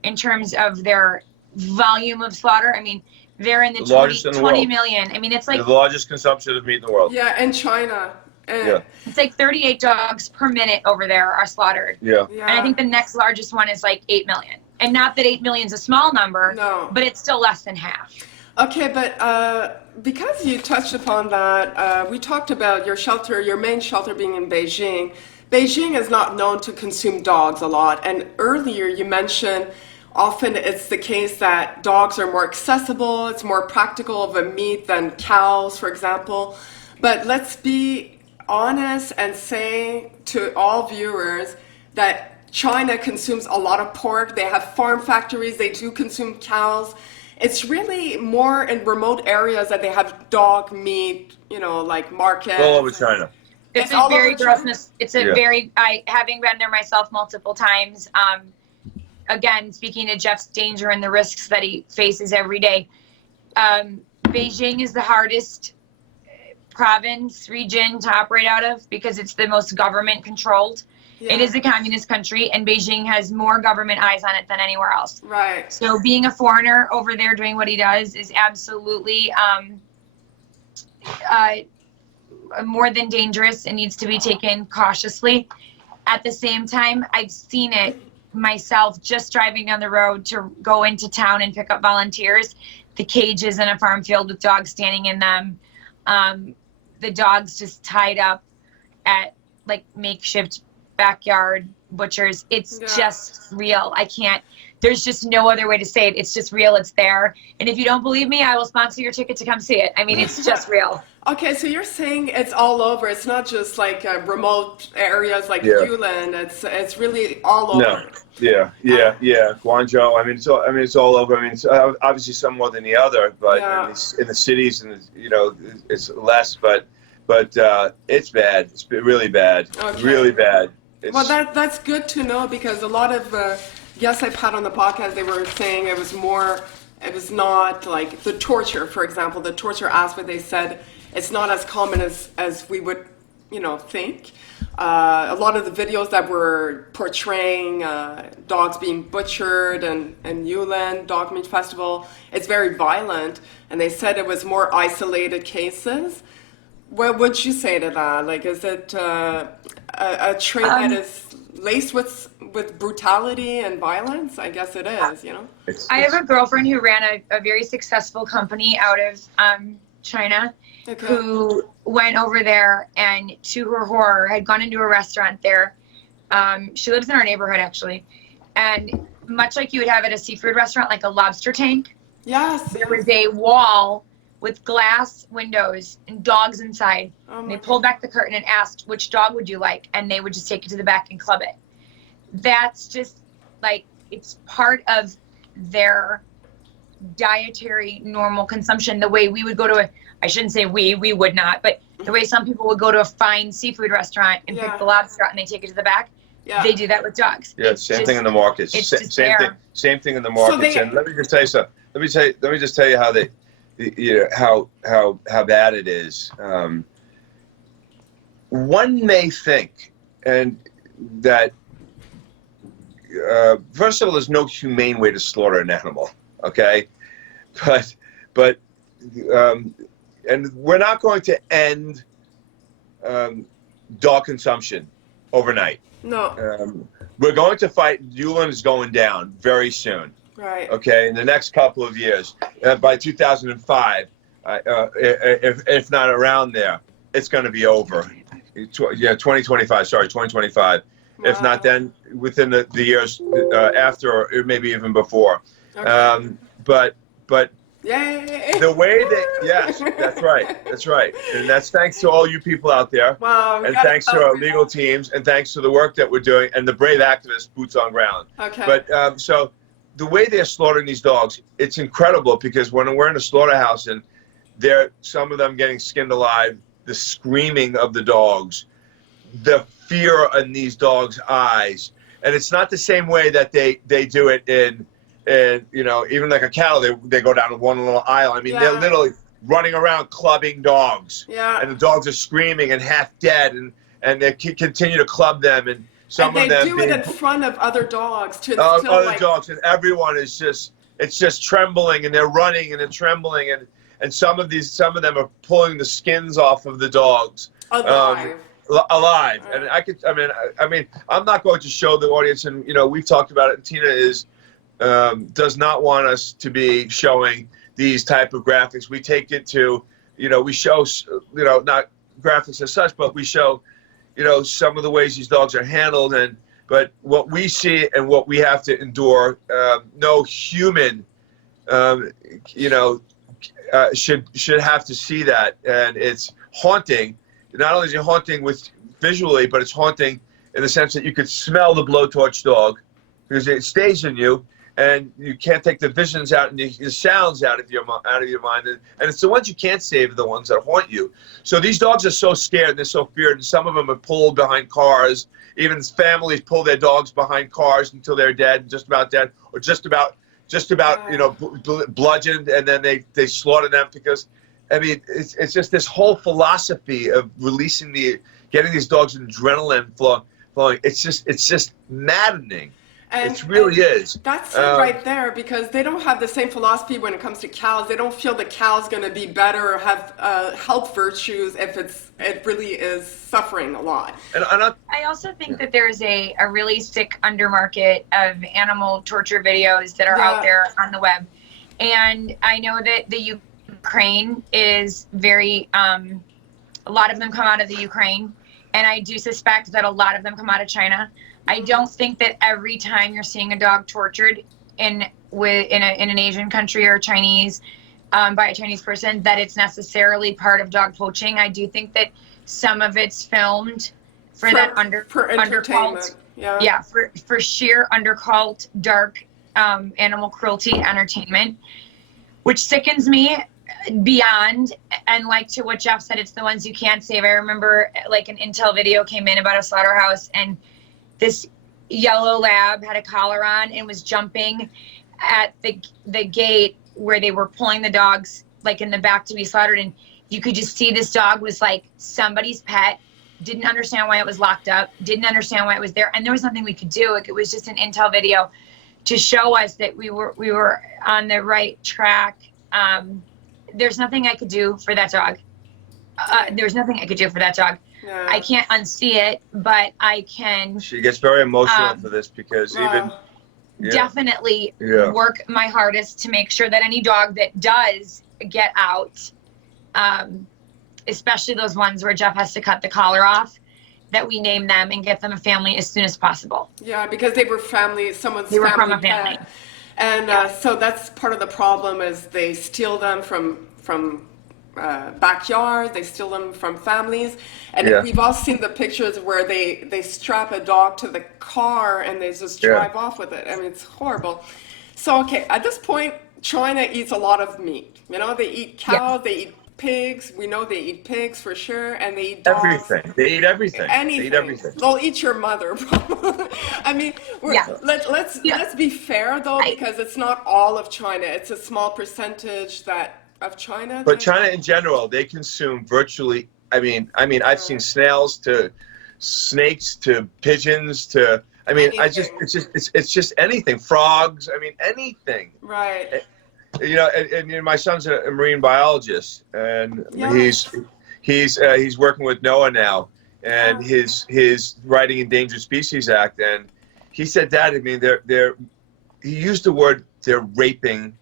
in terms of their volume of slaughter. I mean, they're in the 20 million. I mean, it's like the largest consumption of meat in the world. Yeah, and China. It's like 38 dogs per minute over there are slaughtered. Yeah. And I think the next largest one is like 8 million. And not that 8 million is a small number, but it's still less than half. Okay, but because you touched upon that, we talked about your main shelter being in Beijing. Beijing is not known to consume dogs a lot. And earlier you mentioned often it's the case that dogs are more accessible, it's more practical of a meat than cows, for example. But let's be honest and say to all viewers that China consumes a lot of pork. They have farm factories, they do consume cows. It's really more in remote areas that they have dog meat, like markets. All over China. It's a very grossness. It's a very, having been there myself multiple times, again, speaking to Jeff's danger and the risks that he faces every day, Beijing is the hardest region to operate out of because it's the most government controlled. It is a communist country, and Beijing has more government eyes on it than anywhere else. Right. So being a foreigner over there doing what he does is absolutely more than dangerous and needs to be taken cautiously. At the same time, I've seen it myself just driving down the road to go into town and pick up volunteers. The cages in a farm field with dogs standing in them. The dogs just tied up at like makeshift backyard butchers. It's just real. There's just no other way to say it. It's just real. It's there. And if you don't believe me, I will sponsor your ticket to come see it. I mean, it's just real. Okay, so you're saying it's all over. It's not just like remote areas like Yulin. It's really all over. No. Yeah. Guangzhou. I mean, it's all over. I mean, it's obviously some more than the other, but in the cities, and it's less. But it's bad. It's really bad. Okay. Really bad. Well, that's good to know because a lot of guests I've had on the podcast, they were saying it was not like the torture, for example, the torture aspect. They said it's not as common as we would, think. A lot of the videos that were portraying dogs being butchered and Yulin Dog Meat Festival, it's very violent, and they said it was more isolated cases. What would you say to that? Like, is it a trait that is laced with brutality and violence? I guess it is, I have a girlfriend who ran a very successful company out of China who went over there and, to her horror, had gone into a restaurant there. She lives in our neighborhood, actually. And much like you would have at a seafood restaurant, like a lobster tank, there was a wall with glass windows and dogs inside. And they pulled back the curtain and asked, which dog would you like? And they would just take it to the back and club it. That's just like, it's part of their dietary normal consumption. The way we would go to I shouldn't say we would not, but The way some people would go to a fine seafood restaurant and pick the lobster out and they take it to the back. Yeah. They do that with dogs. Yeah, same thing in the markets. It's Same thing in the markets. And let me just tell you something. Let me just tell you how how bad it is. One may think, and that first of all, there's no humane way to slaughter an animal. Okay, but and we're not going to end dog consumption overnight. No. We're going to fight. Yulin is going down very soon. Right. Okay, in the next couple of years, by 2005, if not around there, it's going to be over. 2025. Sorry, 2025. Wow. If not, then within the years after, or maybe even before. Okay. But yay! The way that that's right, and that's thanks to all you people out there. Wow, and thanks to our legal teams, and thanks to the work that we're doing, and the brave activists, boots on ground. Okay. But so the way they're slaughtering these dogs, it's incredible, because when we're in a slaughterhouse and some of them getting skinned alive, the screaming of the dogs, the fear in these dogs' eyes, and it's not the same way that they do it in even like a cattle, they go down one little aisle. I mean, they're literally running around clubbing dogs. Yeah. And the dogs are screaming and half dead, and they continue to club them, and some of them do it in front of other dogs to other dogs, and everyone is just trembling, and they're running and they're trembling, and some of them are pulling the skins off of the dogs. Alive. And I mean, I'm not going to show the audience, and we've talked about it, and Tina does not want us to be showing these type of graphics. We take it to, we show, not graphics as such, but we show, some of the ways these dogs are handled, but what we see and what we have to endure, no human, should have to see that. And it's haunting. Not only is it haunting visually, but it's haunting in the sense that you could smell the blowtorch dog, because it stays in you, and you can't take the visions out and the sounds out of your mind, and it's the ones you can't save, the ones that haunt you. So these dogs are so scared, and they're so feared, and some of them are pulled behind cars. Even families pull their dogs behind cars until they're dead, just about dead, or just about bludgeoned, and then they slaughter them, because I mean, it's just this whole philosophy of getting these dogs adrenaline flowing. It's just maddening. It really is. That's it right there, because they don't have the same philosophy when it comes to cows. They don't feel the cow's going to be better or have health virtues if it really is suffering a lot. And I also think that there's a really sick undermarket of animal torture videos that are out there on the web. And I know that the Ukraine is very, a lot of them come out of the Ukraine. And I do suspect that a lot of them come out of China. I don't think that every time you're seeing a dog tortured in an Asian country or Chinese by a Chinese person that it's necessarily part of dog poaching. I do think that some of it's filmed for undercult, for sheer undercult, dark animal cruelty entertainment, which sickens me beyond. And like to what Jeff said, it's the ones you can't save. I remember like an Intel video came in about a slaughterhouse, and this yellow lab had a collar on and was jumping at the gate where they were pulling the dogs like in the back to be slaughtered. And you could just see this dog was like somebody's pet, didn't understand why it was locked up, didn't understand why it was there. And there was nothing we could do. Like, it was just an Intel video to show us that we were on the right track. There's nothing I could do for that dog. There's nothing I could do for that dog. Yeah. I can't unsee it, but I can. She gets very emotional for this, because definitely work my hardest to make sure that any dog that does get out, especially those ones where Jeff has to cut the collar off, that we name them and get them a family as soon as possible. Yeah, because they were family, they were from a family. And so that's part of the problem, is they steal them from backyard, they steal them from families, and we've all seen the pictures where they strap a dog to the car and they just drive off with it. I mean, it's horrible. So okay, at this point, China eats a lot of meat. They eat cows, they eat pigs. We know they eat pigs for sure, and they eat dogs. Everything. They eat everything. Anything. They eat everything. They'll eat your mother. I mean, let's be fair though, because it's not all of China. It's a small percentage of China. But China in general, they consume virtually. I mean, I've seen snails to snakes to pigeons to. I mean, Anything. it's just anything. Frogs. I mean, anything. Right. You know, and my son's a marine biologist, and he's working with NOAA now, and his writing Endangered Species Act, and he said that. I mean, he used the word they're raping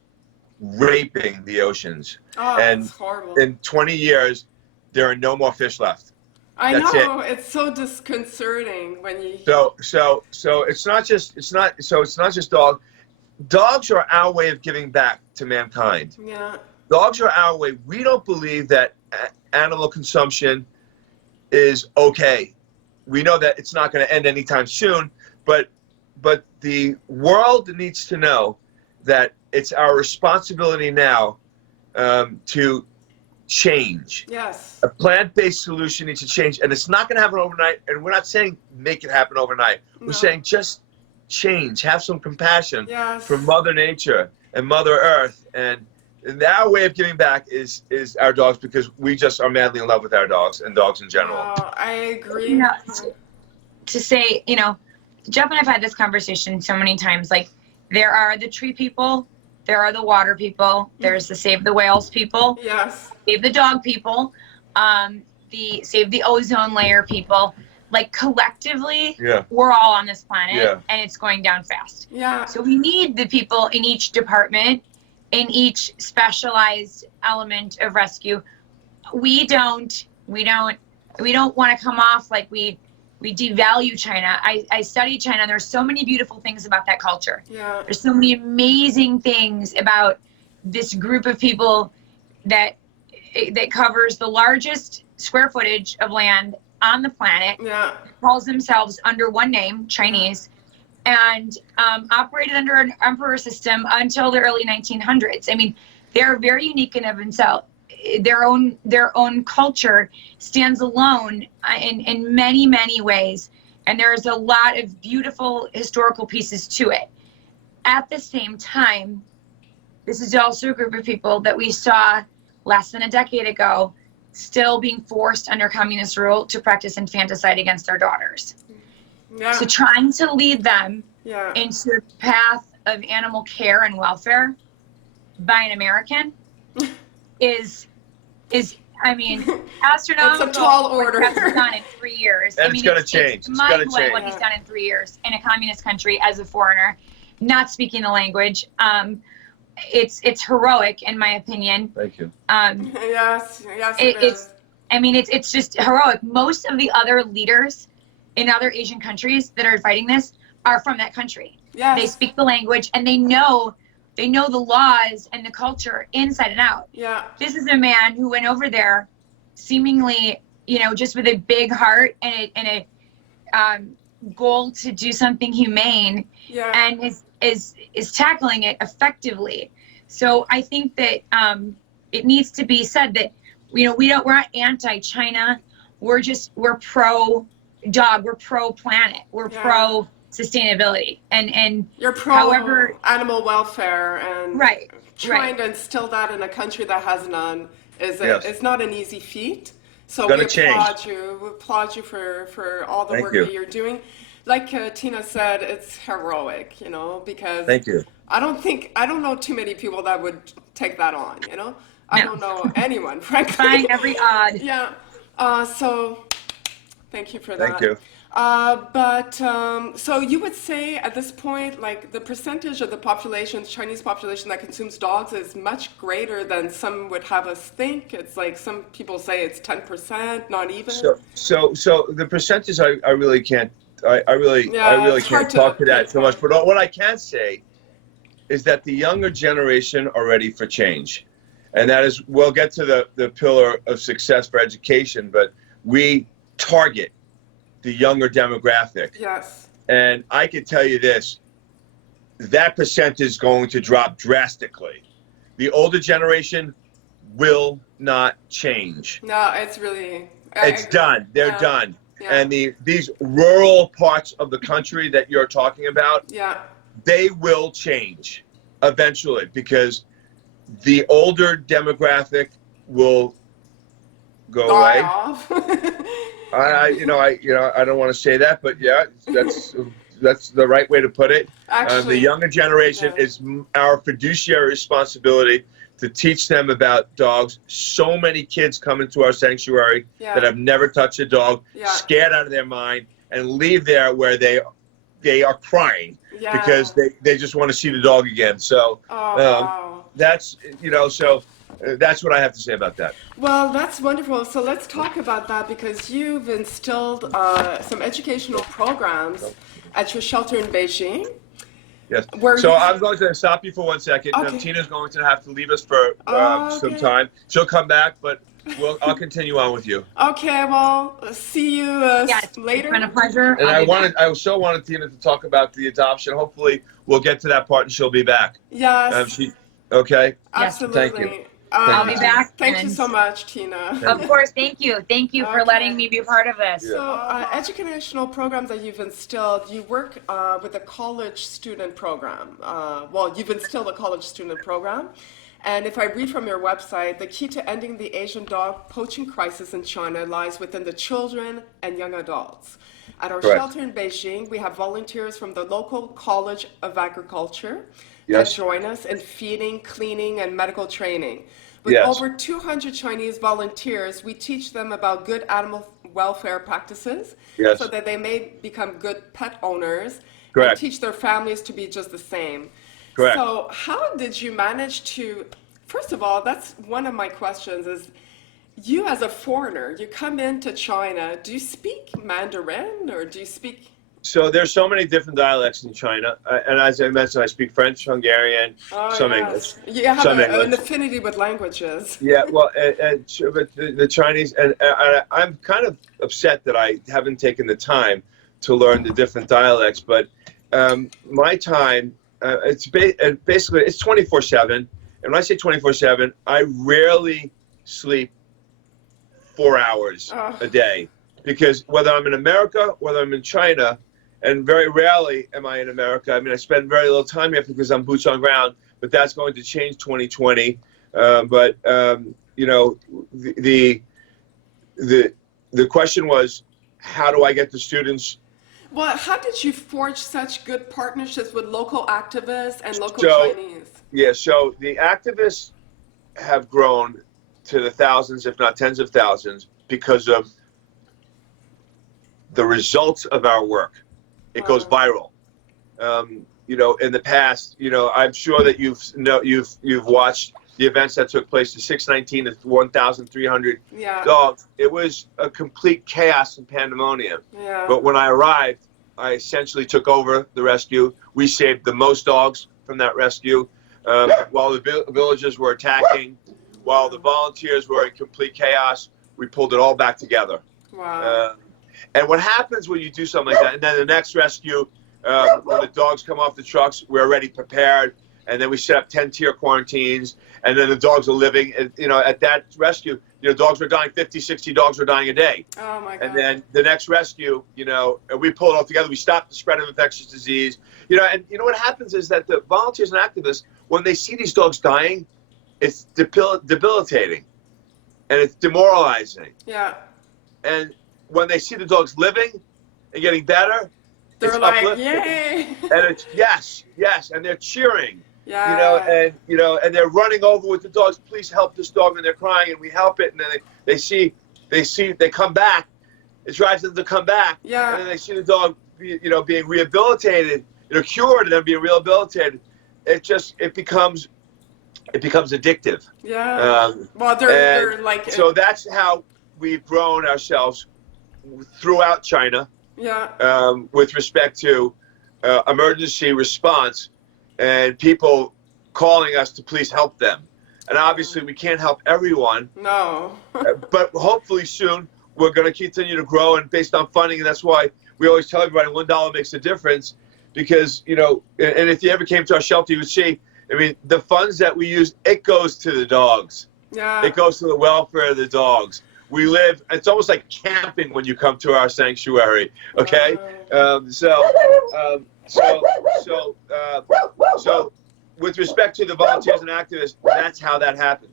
the oceans, and that's horrible. in 20 years, there are no more fish left. I That's know it. it's so disconcerting when you. So it's not just dogs. Dogs are our way of giving back to mankind. Yeah. Dogs are our way. We don't believe that animal consumption is okay. We know that it's not going to end anytime soon, but the world needs to know that it's our responsibility now to change. Yes. A plant-based solution needs to change, and it's not going to happen overnight. And we're not saying make it happen overnight. We're saying just change, have some compassion for Mother Nature and Mother Earth, and our way of giving back is our dogs, because we just are madly in love with our dogs and dogs in general. I agree. You know, to say, you know, Jeff and I've had this conversation so many times. Like, there are the tree people, there are the water people, there's the Save the Whales people, Save the Dog people, the Save the Ozone Layer people. Like, collectively, we're all on this planet, and it's going down fast. Yeah. So we need the people in each department, in each specialized element of rescue. We don't want to come off like we devalue China. I study China, and there's so many beautiful things about that culture. Yeah. There's so many amazing things about this group of people that covers the largest square footage of land on the planet, calls themselves under one name, Chinese, and operated under an emperor system until the early 1900s. I mean, they're very unique in of themselves. Their own culture stands alone in many, many ways, and there's a lot of beautiful historical pieces to it. At the same time, this is also a group of people that we saw less than a decade ago still being forced under communist rule to practice infanticide against their daughters. Yeah. So trying to lead them into a path of animal care and welfare by an American is I mean, astronomical. It's a tall order. What he's done in 3 years. And I mean, it's going to change. It's mind-blowing what he's done in 3 years in a communist country as a foreigner, not speaking the language. It's heroic, in my opinion. Thank you. Yes, it is. I mean, it's just heroic. Most of the other leaders in other Asian countries that are fighting this are from that country. Yes. They speak the language, and they know the laws and the culture inside and out. Yeah. This is a man who went over there seemingly, you know, just with a big heart and a goal to do something humane, and is tackling it effectively. So I think that it needs to be said that, you know, we're not anti-China. We're pro dog. We're pro planet. We're pro sustainability. And you're pro however animal welfare, and trying to instill that in a country that has none is not an easy feat. So we applaud you. We applaud you for all the work that you're doing. Like Tina said, it's heroic, you know, because I don't know too many people that would take that on, you know. I don't know anyone, frankly. Defying every odd. Yeah. So thank you for that. Thank you. So you would say at this point, like, the percentage of the population, Chinese population, that consumes dogs is much greater than some would have us think. It's like some people say it's 10%, not even. So the percentage I really can't. I really can't talk to that so much. But what I can say is that the younger generation are ready for change, and that is, we'll get to the pillar of success for education, but we target the younger demographic. Yes. And I can tell you this, that percent is going to drop drastically. The older generation, will not change. No, it's really. It's done. They're done. Yeah. And these rural parts of the country that you're talking about, they will change eventually because the older demographic will go away. Off. I don't want to say that, but yeah, that's the right way to put it. Actually, the younger generation is our fiduciary responsibility to teach them about dogs. So many kids come into our sanctuary that have never touched a dog, scared out of their mind, and leave there where they are crying because they just want to see the dog again. So that's that's what I have to say about that. Well, that's wonderful. So let's talk about that because you've instilled some educational programs at your shelter in Beijing. Yes. So I'm going to stop you for 1 second. Okay. Tina's going to have to leave us for some time. She'll come back, but I'll continue on with you. Okay. Well, see you later. It's been a pleasure. And I so wanted Tina to talk about the adoption. Hopefully, we'll get to that part and she'll be back. Yes. Okay. Absolutely. Thank you. I'll be back. Thank you so much, Tina. Of course, thank you. Thank you for letting me be a part of this. So, educational programs that you've instilled, you work with a college student program. Well, you've instilled a college student program. And if I read from your website, the key to ending the Asian dog poaching crisis in China lies within the children and young adults. At our shelter in Beijing, we have volunteers from the local College of Agriculture that join us in feeding, cleaning, and medical training. With over 200 Chinese volunteers, we teach them about good animal welfare practices so that they may become good pet owners and teach their families to be just the same. Correct. So how did you manage to, first of all, that's one of my questions is, you as a foreigner, you come into China, do you speak Mandarin or do you speak? So there's so many different dialects in China, and as I mentioned, I speak French, Hungarian, some English. You have an affinity with languages. Yeah, well, but the Chinese, and I'm kind of upset that I haven't taken the time to learn the different dialects. But my time, it's basically it's 24/7, and when I say 24/7, I rarely sleep 4 hours a day, because whether I'm in America, whether I'm in China. And very rarely am I in America. I mean, I spend very little time here because I'm boots on ground, but that's going to change 2020. You know, the question was, how do I get the students? Well, how did you forge such good partnerships with local activists and local Chinese? Yeah, so the activists have grown to the thousands, if not tens of thousands, because of the results of our work. It goes viral. You know, in the past, you know, I'm sure that you've watched the events that took place, the 619 to 1,300 dogs. It was a complete chaos and pandemonium. Yeah. But when I arrived, I essentially took over the rescue. We saved the most dogs from that rescue. While the villagers were attacking, while the volunteers were in complete chaos, we pulled it all back together. Wow. And what happens when you do something like that, and then the next rescue, when the dogs come off the trucks, we're already prepared, and then we set up 10-tier quarantines, and then the dogs are living, and, you know, at that rescue, you know, dogs were dying, 50, 60 dogs were dying a day. Oh my God. And then the next rescue, you know, we pull it all together, we stop the spread of infectious disease, you know, and you know what happens is that the volunteers and activists, when they see these dogs dying, it's debilitating, and it's demoralizing. Yeah. And when they see the dogs living and getting better, they're it's like, uplifting. yay! And it's yes, and they're cheering. Yeah. You know, and they're running over with the dogs. Please help this dog, and they're crying, and we help it. And then they come back. It drives them to come back. Yeah. And then they see the dog, you know, being rehabilitated, you know, cured, and then being rehabilitated. It becomes addictive. Yeah. Well, they're like. So that's how we've grown ourselves throughout China, with respect to emergency response and people calling us to please help them. And obviously we can't help everyone. No. But hopefully soon we're going to continue to grow, and based on funding, and that's why we always tell everybody $1 makes a difference, because, you know, and if you ever came to our shelter, you would see, I mean, the funds that we use, it goes to the dogs. Yeah. It goes to the welfare of the dogs. We live, it's almost like camping when you come to our sanctuary, okay? So with respect to the volunteers and activists, that's how that happened.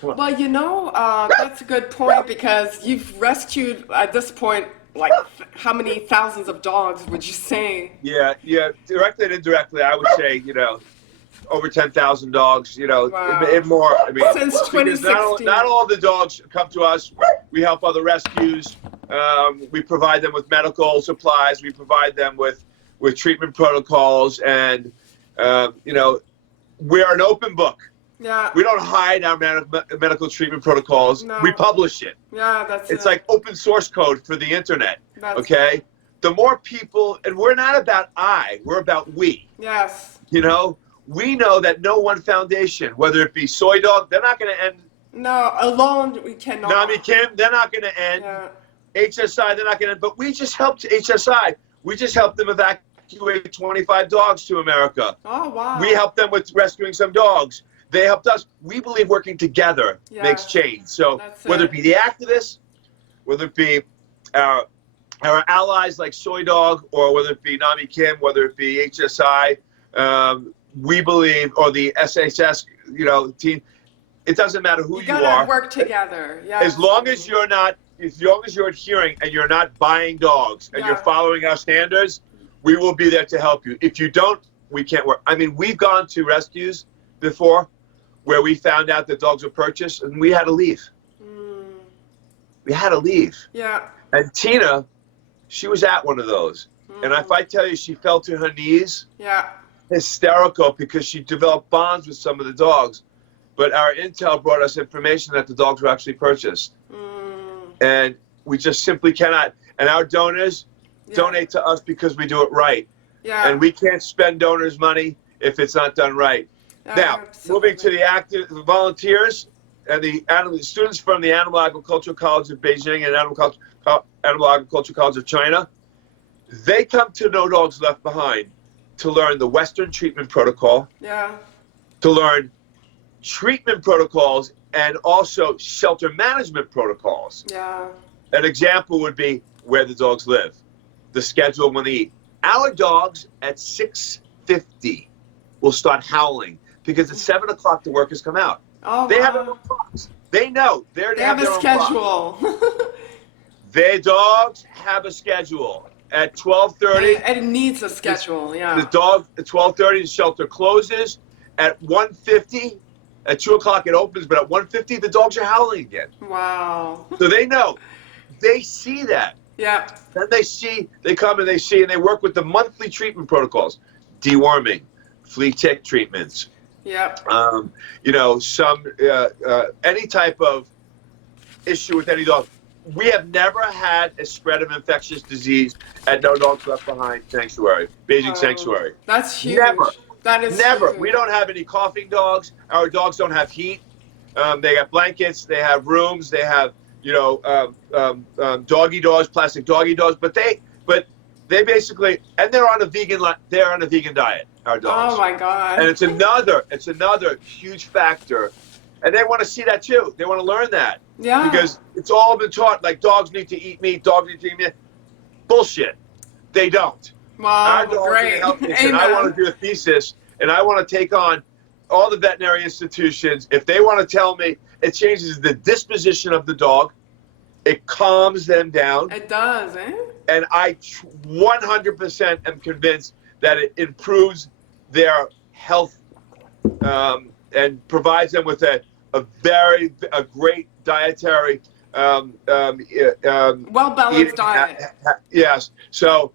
Well, you know, that's a good point because you've rescued, at this point, like how many thousands of dogs would you say? Yeah, directly and indirectly, I would say, over 10,000 dogs, Wow. and more. I mean, Since because 2016. not all of the dogs come to us. We help other rescues. We provide them with medical supplies. We provide them with treatment protocols, and we're an open book. Yeah. We don't hide our medical treatment protocols. No. We publish it. Yeah, that's It's like open source code for the internet. Okay? The more people, and we're not about we're about we. Yes. We know that no one foundation, whether it be Soy Dog, they're not going to end. No, alone we cannot. Nami Kim, they're not going to end. Yeah. HSI, they're not going to end. But we just helped HSI. We just helped them evacuate 25 dogs to America. Oh, wow. We helped them with rescuing some dogs. They helped us. We believe working together makes change. So whether it be the activists, whether it be our allies like Soy Dog, or whether it be Nami Kim, whether it be HSI, we believe, or the SHS, team. It doesn't matter who you are. You gotta work together. Yeah. As long as you're adhering and you're not buying dogs and you're following our standards, we will be there to help you. If you don't, we can't work. I mean, we've gone to rescues before where we found out that dogs were purchased and we had to leave. We had to leave. Yeah. And Tina, she was at one of those. And if I tell you, she fell to her knees. Yeah. Hysterical, because she developed bonds with some of the dogs. But our intel brought us information that the dogs were actually purchased. And we just simply cannot. And our donors donate to us because we do it right. Yeah. And we can't spend donors' money if it's not done right. Now, moving to the volunteers and the students from the Animal Agricultural College of Beijing and Animal Agricultural College of China, they come to No Dogs Left Behind to learn the Western treatment protocol, to learn treatment protocols, and also shelter management protocols. Yeah. An example would be where the dogs live, the schedule when they eat. Our dogs at 6:50 will start howling because at 7 o'clock the workers come out. Oh, they have their own clocks. They know they have a schedule. Their dogs have a schedule. At 12:30, and it needs a schedule. The dog at 12:30 the shelter closes. At 1:50, at 2 o'clock it opens, but at 1:50 the dogs are howling again. Wow. So they know, they see that. Yeah. Then they come and they see, and they work with the monthly treatment protocols, deworming, flea tick treatments. Yep. Any type of issue with any dog. We have never had a spread of infectious disease at No Dogs Left Behind Sanctuary, Beijing Sanctuary. That's huge. Never. That is never. huge. We don't have any coughing dogs. Our dogs don't have heat. They have blankets. They have rooms. They have doggy dogs, plastic doggy dogs. But they basically, and they're on a vegan diet. Our dogs. Oh my God. And it's another huge factor. And they want to see that too. They want to learn that. Yeah. Because it's all been taught, like dogs need to eat meat, dogs need to eat meat. Bullshit. They don't. Wow, Our dogs great. are the healthiest, and I want to do a thesis, and I want to take on all the veterinary institutions. If they want to tell me it changes the disposition of the dog, it calms them down. It does, eh? And I 100% am convinced that it improves their health and provides them with a great dietary well-balanced diet. Yes. So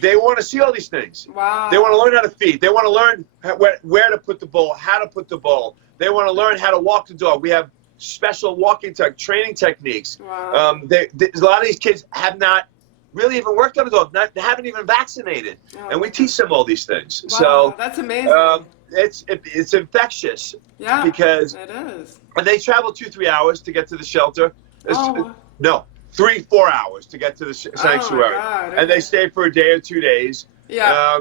they want to see all these things. Wow. They want to learn how to feed. They want to learn where to put the bowl, how to put the bowl. They want to learn how to walk the dog. We have special walking training techniques. Wow. A lot of these kids have not really even worked on a dog. They haven't even vaccinated, and we teach them all these things. Wow, So that's amazing. It's infectious. Yeah, because it is. And they travel 2-3 hours to get to the shelter. Oh. No, 3-4 hours to get to the sanctuary. Oh my God, okay. And they stay for a day or 2 days. Yeah.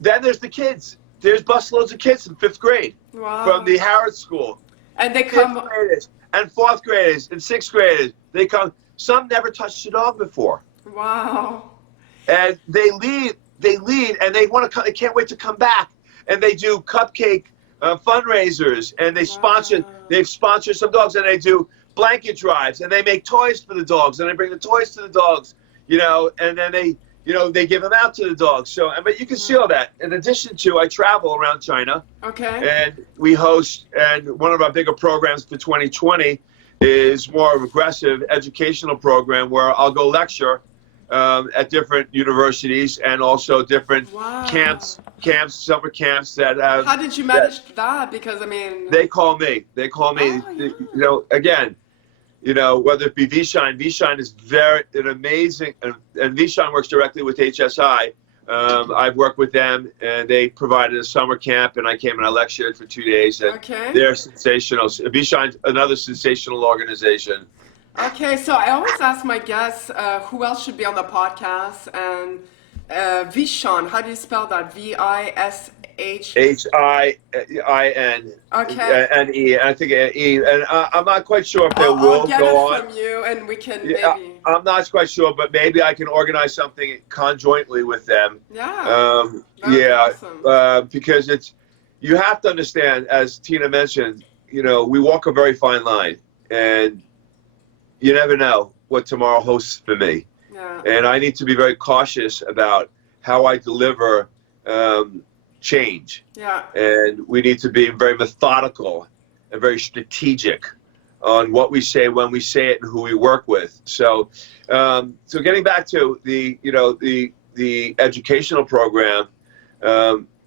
Then there's the kids. There's busloads of kids in 5th grade. Wow. from the Harrods School. And they come. 5th graders and 4th graders and 6th graders. They come. Some never touched a dog before. Wow. And they lead, and they want to come. They can't wait to come back. And they do cupcake fundraisers, and they've sponsored some dogs, and they do blanket drives, and they make toys for the dogs, and they bring the toys to the dogs, and then they give them out to the dogs. So, but you can see all that. In addition to, I travel around China. Okay. And we host, and one of our bigger programs for 2020 is more of an aggressive educational program where I'll go lecture at different universities and also different camps, summer camps that have. How did you manage that? Because I mean, they call me. Again, whether it be Vshine is an amazing, and Vshine works directly with HSI. I've worked with them, and they provided a summer camp, and I came and I lectured for 2 days. And they're sensational. Vshine's another sensational organization. Okay, so I always ask my guests who else should be on the podcast, and Vshine, how do you spell that? V-I-S-H? H-I-I-N. Okay. N-E, I think E. And I'm not quite sure if they will get go it on. from you, and we can Yeah, maybe. I'm not quite sure, but maybe I can organize something conjointly with them. Yeah. Awesome. Because you have to understand, as Tina mentioned, we walk a very fine line, and you never know what tomorrow hosts for me. Yeah. And I need to be very cautious about how I deliver change. Yeah. And we need to be very methodical and very strategic on what we say, when we say it, and who we work with. So, so getting back to the educational program,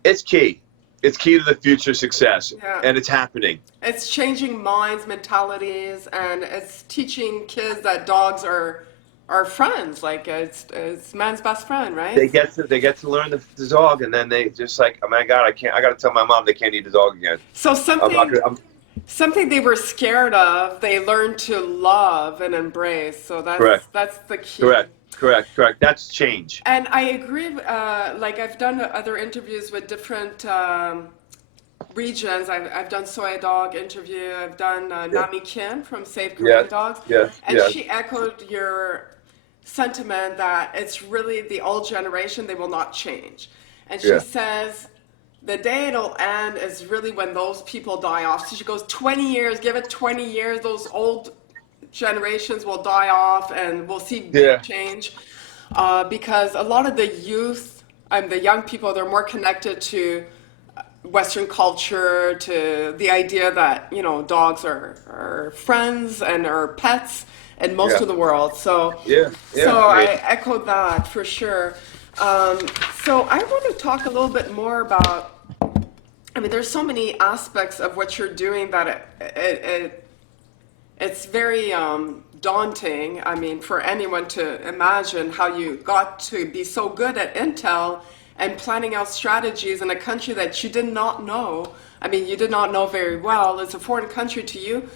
it's key. It's key to the future success, and it's happening. It's changing minds, mentalities, and it's teaching kids that dogs are friends. Like it's man's best friend, right? They get to learn the dog, and then they just like, oh my God, I got to tell my mom they can't eat the dog again. So something they were scared of, they learned to love and embrace. So that's the key. Correct. That's change. And I agree. Like I've done other interviews with different regions. I've done Soy Dog interview. I've done Nami Kim from Save Korean Dogs. And she echoed your sentiment that it's really the old generation. They will not change. And she says the day it'll end is really when those people die off. So she goes, 20 years, give it 20 years. Those old generations will die off, and we'll see big change because a lot of the youth and the young people, they're more connected to Western culture, to the idea that dogs are friends and are pets in most of the world. So I echo that for sure. So I want to talk a little bit more about, I mean, there's so many aspects of what you're doing that it's very daunting. I mean, for anyone to imagine how you got to be so good at intel and planning out strategies in a country that you did not know. I mean, you did not know very well. It's a foreign country to you.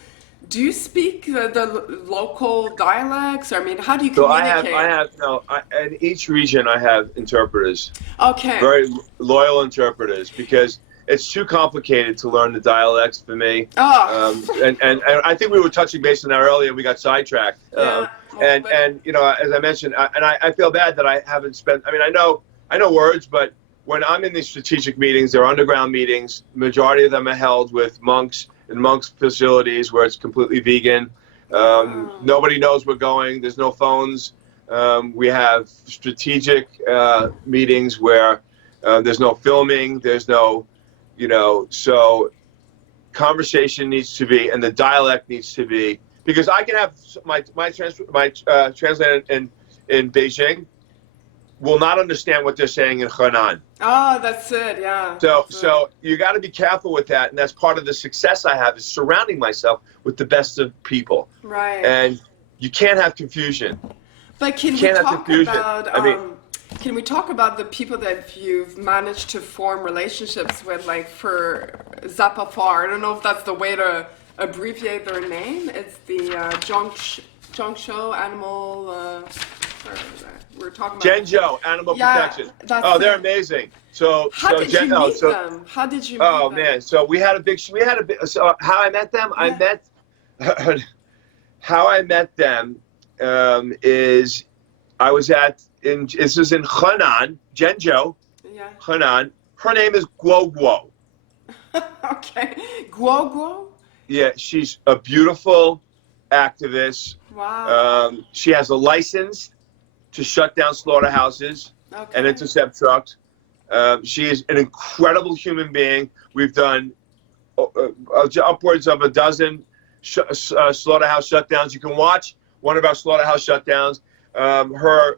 Do you speak the local dialects? I mean, how do you communicate? So in each region I have interpreters. Okay. Very loyal interpreters, because it's too complicated to learn the dialects for me. And I think we were touching base on that earlier, and we got sidetracked. And as I mentioned, I feel bad that I haven't spent. I mean, I know words, but when I'm in these strategic meetings, they're underground meetings. Majority of them are held with monks in monks' facilities where it's completely vegan. Nobody knows we're going. There's no phones. We have strategic meetings where there's no filming. There's no so conversation needs to be, and the dialect needs to be, because I can have my translator in Beijing will not understand what they're saying in Henan. Oh, that's it, yeah. So you got to be careful with that, and that's part of the success I have, is surrounding myself with the best of people. Right. And you can't have confusion. But can we talk about the people that you've managed to form relationships with, like for Zapafar? I don't know if that's the way to abbreviate their name. It's the Zhongsho animal Sorry for that. We're talking about Genjo, Animal Protection. Oh, they're amazing. So how did you meet them? How did you meet them? Oh man, so we had a big. So how I met them? I met. How I met them is I was this was in Henan, Genjo, Henan. Her name is Guo Guo. Okay, Guo Guo. Yeah, she's a beautiful activist. Wow. She has a license to shut down slaughterhouses and intercept trucks. She is an incredible human being. We've done upwards of a dozen slaughterhouse shutdowns. You can watch one of our slaughterhouse shutdowns. Her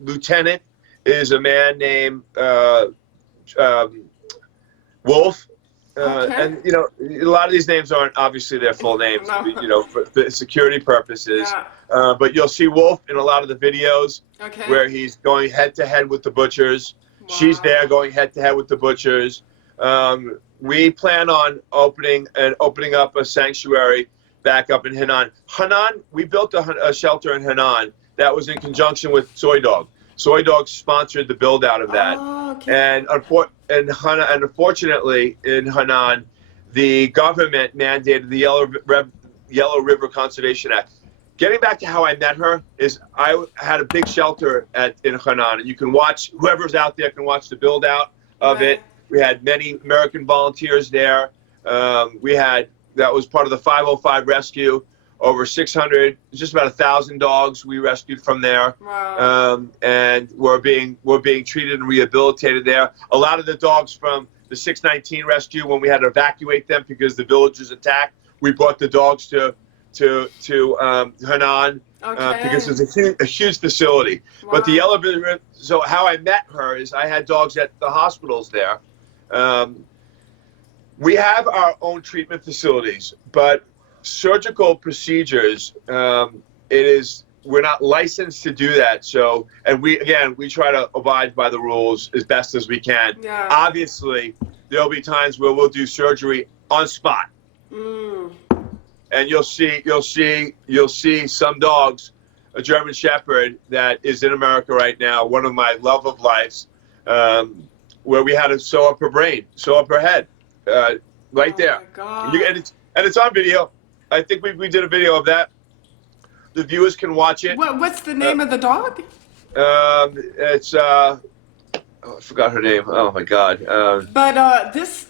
lieutenant is a man named Wolf. And you know, a lot of these names aren't obviously their full names, you know, for security purposes. But you'll see Wolf in a lot of the videos where he's going head to head with the butchers. She's there going head to head with the butchers. We plan on opening up a sanctuary back up in Henan. Henan, we built a shelter in Henan that was in conjunction with Soy Dog. Soy Dog sponsored the build out of that. And unfortunately, in Henan, the government mandated the Yellow River Conservation Act. Getting back to how I met her is I had a big shelter in Henan, and you can watch, whoever's out there can watch the build out of it. We had many American volunteers there. That was part of the 505 rescue. Over 600, just about 1,000 dogs we rescued from there. Wow. And we're being treated and rehabilitated there. A lot of the dogs from the 619 rescue, when we had to evacuate them because the villagers attacked, we brought the dogs to Henan because it's a huge facility. Wow. But the Yellow River, so how I met her is I had dogs at the hospitals there. We have our own treatment facilities, but surgical procedures, we're not licensed to do that. So, and we try to abide by the rules as best as we can. Yeah. Obviously, there'll be times where we'll do surgery on spot. And you'll see some dogs, a German Shepherd that is in America right now, one of my love of lives, where we had to sew up her brain, sew up her head, right there. My God. And it's on video. I think we did a video of that. The viewers can watch it. What's the name of the dog? It's I forgot her name. Oh my God. But this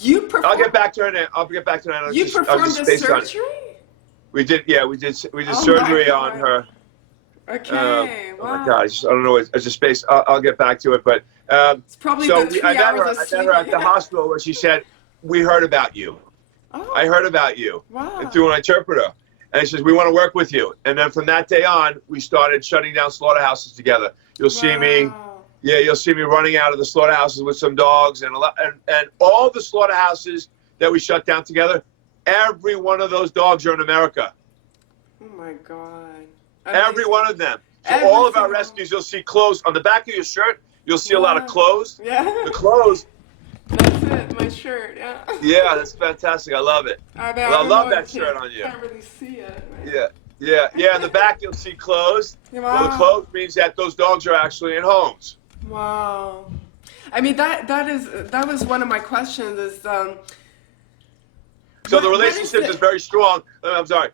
you performed. I'll get back to her name. You performed a surgery? We did. Yeah, we did surgery on her. Okay. Wow. Oh my God. I don't know. It's a space. I'll get back to it. But it's probably been 3 hours of sleep. I met her at the hospital where she said, "We heard about you. I heard about you." Wow. And through an interpreter. And he says, "We want to work with you." And then from that day on, we started shutting down slaughterhouses together. You'll see me. Yeah, you'll see me running out of the slaughterhouses with some dogs and all the slaughterhouses that we shut down together. Every one of those dogs are in America. Oh my God. Every one of them. So all of our rescues, you'll see clothes on the back of your shirt. You'll see a lot of clothes. Yeah. The clothes. That's it. My shirt. Yeah. Yeah, that's fantastic. I love it. I love that shirt on you. I can't really see it. Right? Yeah. In the back, you'll see clothes. Wow. Well, the clothes means that those dogs are actually in homes. Wow. I mean, that was one of my questions is, so the relationship is very strong. I'm sorry.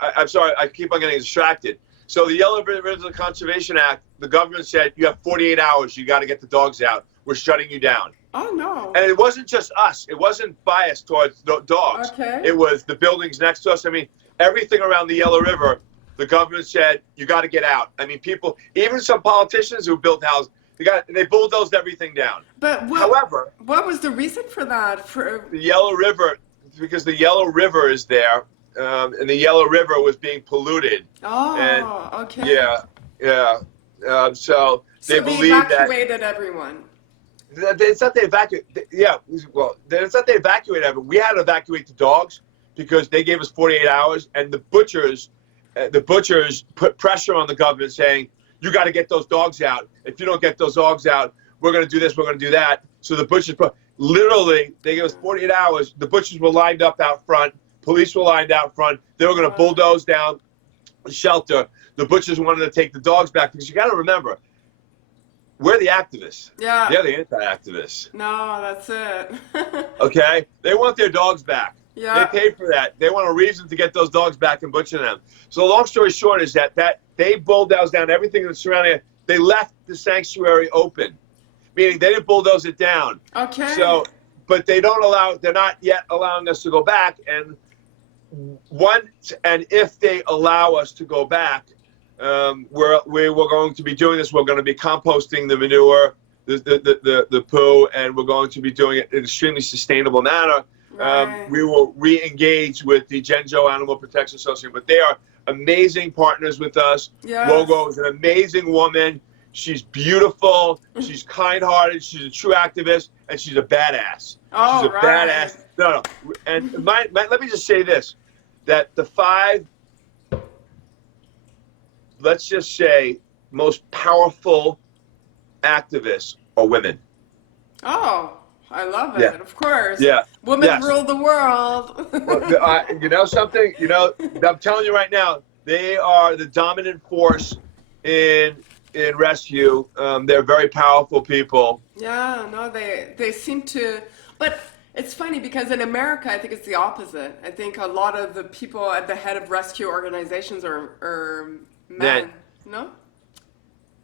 I keep on getting distracted. So the Yellow River Conservation Act, the government said you have 48 hours. You got to get the dogs out. We're shutting you down. Oh, no. And it wasn't just us. It wasn't biased towards dogs. Okay. It was the buildings next to us. I mean, everything around the Yellow River, the government said, you got to get out. I mean, people, even some politicians who built houses, they bulldozed everything down. But however, what was the reason for that? For the Yellow River, because the Yellow River is there, and the Yellow River was being polluted. Oh, and, okay. Yeah. So they believe that. So they evacuated everyone. It's not they evacuate. Yeah, well, it's not they evacuate everyone. We had to evacuate the dogs because they gave us 48 hours, and the butchers put pressure on the government saying, you got to get those dogs out. If you don't get those dogs out, we're going to do this, we're going to do that. So the butchers, literally, they gave us 48 hours. The butchers were lined up out front. Police were lined out front. They were going to bulldoze down shelter, the butchers wanted to take the dogs back because you got to remember, we're the activists. Yeah. They're the anti-activists. No, that's it. Okay? They want their dogs back. Yeah. They paid for that. They want a reason to get those dogs back and butcher them. So long story short is that they bulldozed down everything that's surrounding it. They left the sanctuary open, meaning they didn't bulldoze it down. Okay. So, but they're not yet allowing us to go back. And if they allow us to go back, we're going to be doing this. We're going to be composting the manure, the poo, and we're going to be doing it in an extremely sustainable manner. Right. We will re-engage with the Zhenzhou Animal Protection Association, but they are amazing partners with us. Yes. Logo is an amazing woman. She's beautiful. She's kind-hearted. She's a true activist, and she's a badass. Oh, she's a badass. No. And let me just say this, that the 5, let's just say, most powerful activists are women. Oh, I love it. Yeah. Of course. Yeah. Women Yes. rule the world. Well, you know something? You know, I'm telling you right now, they are the dominant force in rescue. They're very powerful people. Yeah, no, they seem to, but it's funny because in America, I think it's the opposite. I think a lot of the people at the head of rescue organizations are men. No?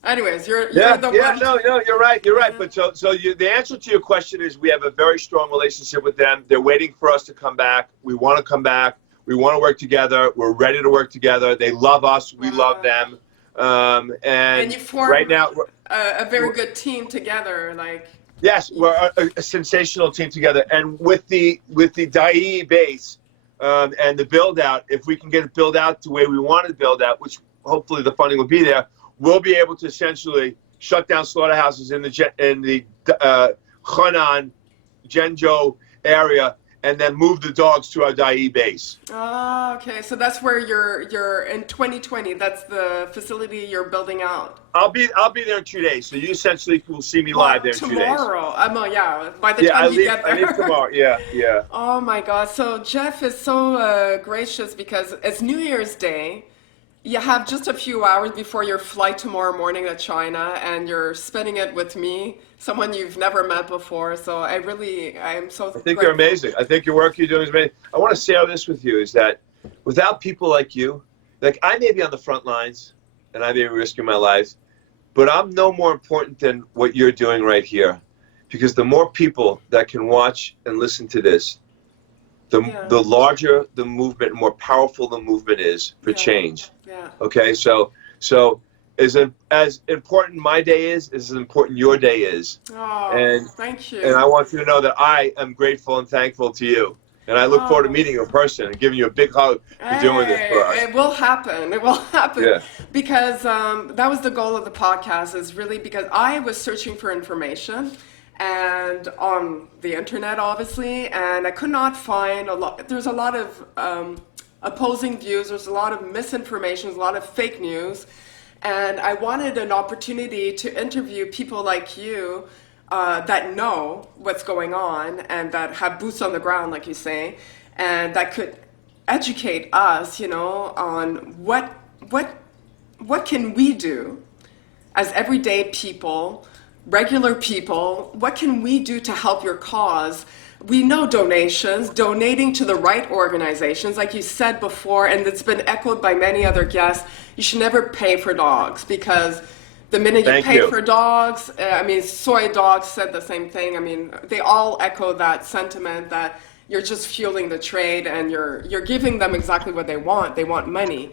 Anyways, you're the one. No, you're right. But the answer to your question is we have a very strong relationship with them. They're waiting for us to come back. We want to come back. We want to work together. We're ready to work together. They love us. We love them. And you form right now a very good team together. Like yes, we're a sensational team together. And with the Dayi base and the build out, if we can get it built out the way we want it built out, which hopefully the funding will be there, we'll be able to essentially shut down slaughterhouses in the Henan, Zhenzhou area, and then move the dogs to our Dayi base. Oh, okay. So that's where you're in 2020. That's the facility you're building out. I'll be there in 2 days. So you essentially will see me live there in 2 days. Tomorrow. Yeah. By the time you get there. I leave tomorrow. Yeah. Oh my God. So Jeff is so gracious because it's New Year's Day. You have just a few hours before your flight tomorrow morning to China, and you're spending it with me, someone you've never met before. So I'm so I think grateful. you're amazing. I think your work you're doing is amazing. I want to share this with you is that without people like you, like I may be on the front lines and I may be risking my life, but I'm no more important than what you're doing right here. Because the more people that can watch and listen to this, the larger the movement, more powerful the movement is for change. Yeah. Okay, so as important my day is as important your day is. Oh, thank you. And I want you to know that I am grateful and thankful to you. And I look forward to meeting you in person and giving you a big hug for doing this for us. It will happen. It will happen. Yeah. Because that was the goal of the podcast, is really because I was searching for information and on the internet, obviously, and I could not find a lot. There's a lot of opposing views. There's a lot of misinformation. There's a lot of fake news. And I wanted an opportunity to interview people like you that know what's going on and that have boots on the ground, like you say, and that could educate us, on what can we do as everyday people, regular people. What can we do to help your cause? We know donating to the right organizations, like you said before, and it's been echoed by many other guests. You should never pay for dogs, because the minute you pay for dogs, Soy Dogs said the same thing. They all echo that sentiment that you're just fueling the trade and you're giving them exactly what they want. They want money.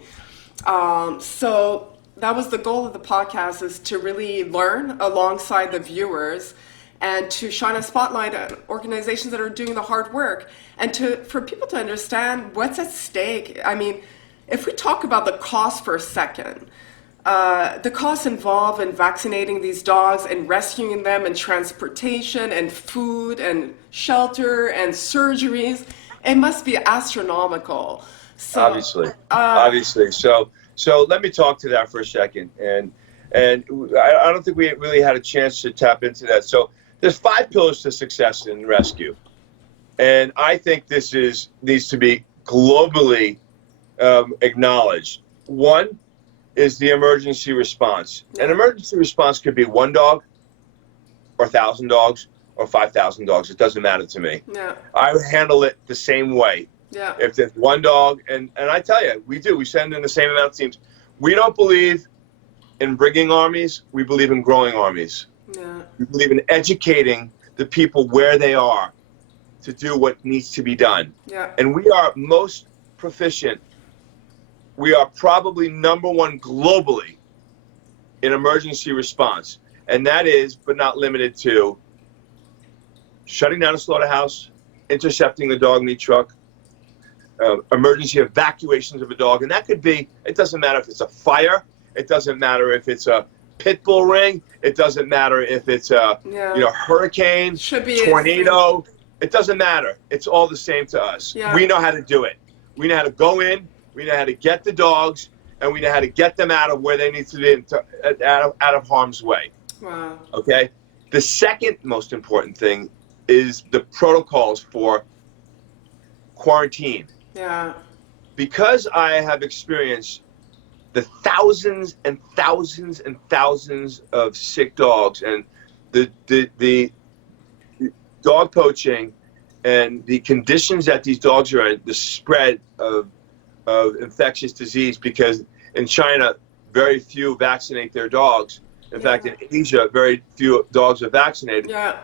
So that was the goal of the podcast, is to really learn alongside the viewers and to shine a spotlight on organizations that are doing the hard work, and for people to understand what's at stake. If we talk about the cost for a second, the costs involved in vaccinating these dogs and rescuing them, and transportation and food and shelter and surgeries, it must be astronomical. So, obviously. So let me talk to that for a second. And I don't think we really had a chance to tap into that. So there's 5 pillars to success in rescue. And I think this needs to be globally acknowledged. One is the emergency response. An emergency response could be 1 dog or 1,000 dogs or 5,000 dogs. It doesn't matter to me. Yeah. I would handle it the same way. Yeah. If there's 1 dog, and I tell you, we send in the same amount of teams. We don't believe in bringing armies. We believe in growing armies. Yeah. We believe in educating the people where they are to do what needs to be done. Yeah. And we are most proficient. We are probably #1 globally in emergency response. And that is, but not limited to, shutting down a slaughterhouse, intercepting a dog meat truck, emergency evacuations of a dog. And that could be, it doesn't matter if it's a fire, it doesn't matter if it's a pit bull ring, it doesn't matter if it's a hurricane, tornado, it doesn't matter. It's all the same to us. Yeah. We know how to do it. We know how to go in, we know how to get the dogs, and we know how to get them out of where they need to be, out of harm's way. Wow. Okay? The second most important thing is the protocols for quarantine. Yeah. Because I have experienced the thousands and thousands and thousands of sick dogs and the dog poaching and the conditions that these dogs are in, the spread of infectious disease, because in China, very few vaccinate their dogs. In fact, in Asia, very few dogs are vaccinated. Yeah.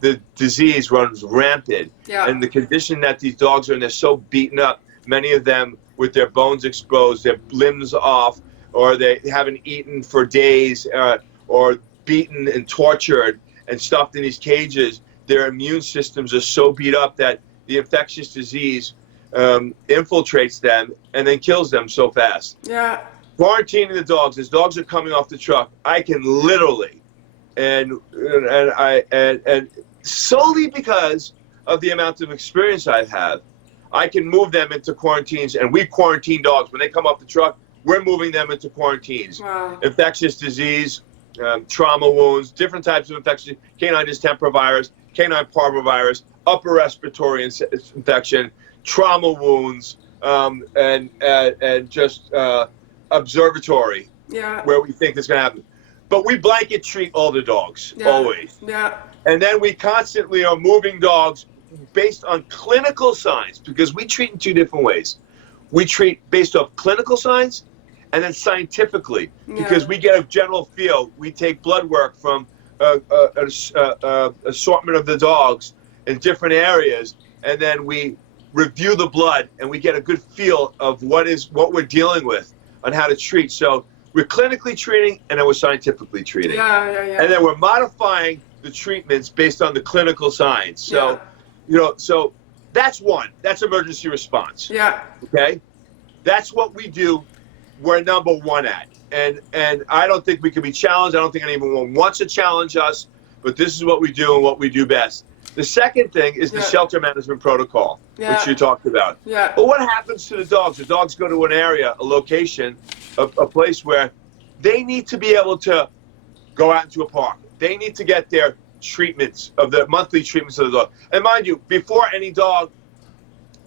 The disease runs rampant. Yeah. And the condition that these dogs are in, they're so beaten up, many of them with their bones exposed, their limbs off, or they haven't eaten for days, or beaten and tortured and stuffed in these cages. Their immune systems are so beat up that the infectious disease infiltrates them and then kills them so fast. Yeah. Quarantining the dogs, as dogs are coming off the truck, I can literally, and solely because of the amount of experience I have, I can move them into quarantines, and we quarantine dogs. When they come off the truck, we're moving them into quarantines. Wow. Infectious disease, trauma wounds, different types of infections, canine distemper virus, canine parvovirus, upper respiratory infection, trauma wounds, and just observatory, where we think it's going to happen. But we blanket treat all the dogs, always. Yeah. And then we constantly are moving dogs based on clinical signs, because we treat in 2 different ways. We treat based off clinical signs and then scientifically, because we get a general feel. We take blood work from an assortment of the dogs in different areas, and then we review the blood and we get a good feel of what we're dealing with on how to treat. So we're clinically treating, and then we're scientifically treating. Yeah. And then we're modifying the treatments based on the clinical signs. So, so that's one. That's emergency response. Yeah. Okay? That's what we do. We're #1 at. And I don't think we can be challenged. I don't think anyone wants to challenge us, but this is what we do and what we do best. The second thing is the shelter management protocol, which you talked about. Yeah. But what happens to the dogs? The dogs go to an area, a location, a place where they need to be able to go out into a park. They need to get their treatments, of the monthly treatments of the dog. And mind you, before any dog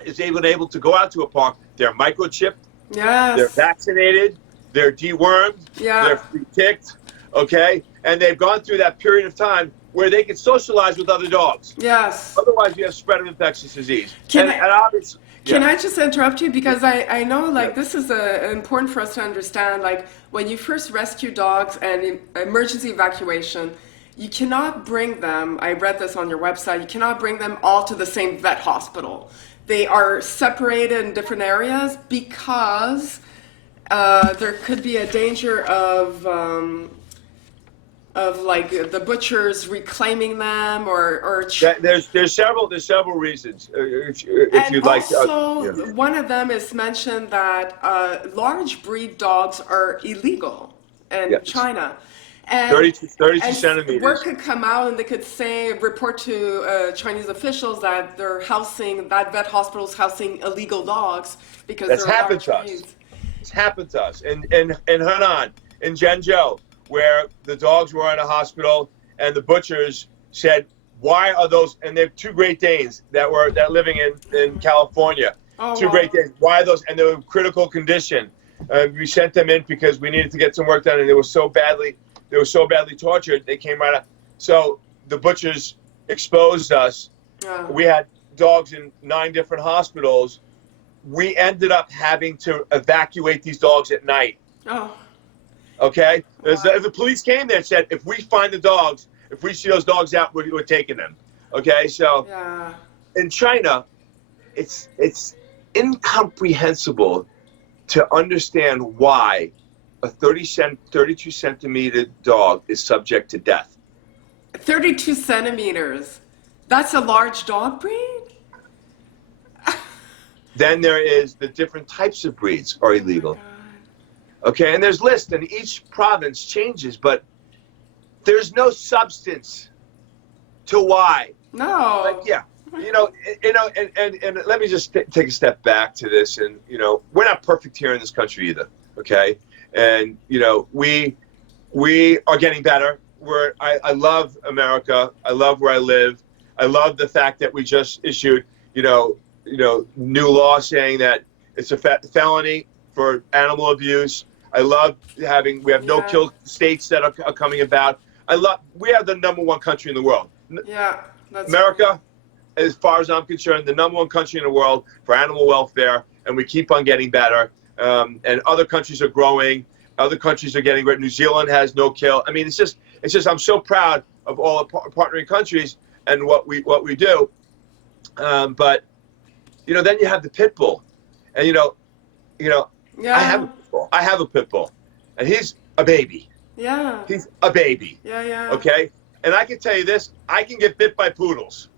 is even able to go out to a park, they're microchipped, they're vaccinated, they're dewormed, they're free-ticked, okay? And they've gone through that period of time where they can socialize with other dogs. Yes. Otherwise, you have spread of infectious disease. Can I just interrupt you? Because I know, like, this is important for us to understand. Like, when you first rescue dogs and emergency evacuation, you cannot bring them, I read this on your website, you cannot bring them all to the same vet hospital. They are separated in different areas because there could be a danger of like the butchers reclaiming them or there's several reasons if you'd like to. Also, one of them is mentioned that large breed dogs are illegal in China. And 32 centimeters. Word could come out and they could report to Chinese officials that that vet hospital's housing illegal dogs because that's they're happened to us. It's happened to us in Henan, in Zhengzhou, where the dogs were in a hospital and the butchers said, "Why are those?" And they're 2 Great Danes that living in California. 2 Great Danes. Why are those? And they were in critical condition. We sent them in because we needed to get some work done, and they were so badly tortured. They came right out. So the butchers exposed us. We had dogs in 9 different hospitals. We ended up having to evacuate these dogs at night. Oh. Okay? The police came there and said, if we find the dogs, if we see those dogs out, we're taking them. Okay? So in China, it's incomprehensible to understand why a 32 centimeter dog is subject to death. 32 centimeters. That's a large dog breed? Then there is the different types of breeds are illegal. Okay, and there's lists, and each province changes, but there's no substance to why. No. Like, yeah, and let me just take a step back to this, and we're not perfect here in this country either. Okay, and we are getting better. I love America. I love where I live. I love the fact that we just issued new law saying that it's a felony for animal abuse. I love we have no-kill states that are coming about. We are the #1 country in the world. Yeah, that's America, as far as I'm concerned, the #1 country in the world for animal welfare, and we keep on getting better. And other countries are growing. Other countries are getting better. New Zealand has no-kill. I mean, it's just I'm so proud of all the partnering countries and what we do. But then you have the pit bull, and I have a pit bull, and he's a baby. Yeah. He's a baby. Yeah. Okay? And I can tell you this, I can get bit by poodles.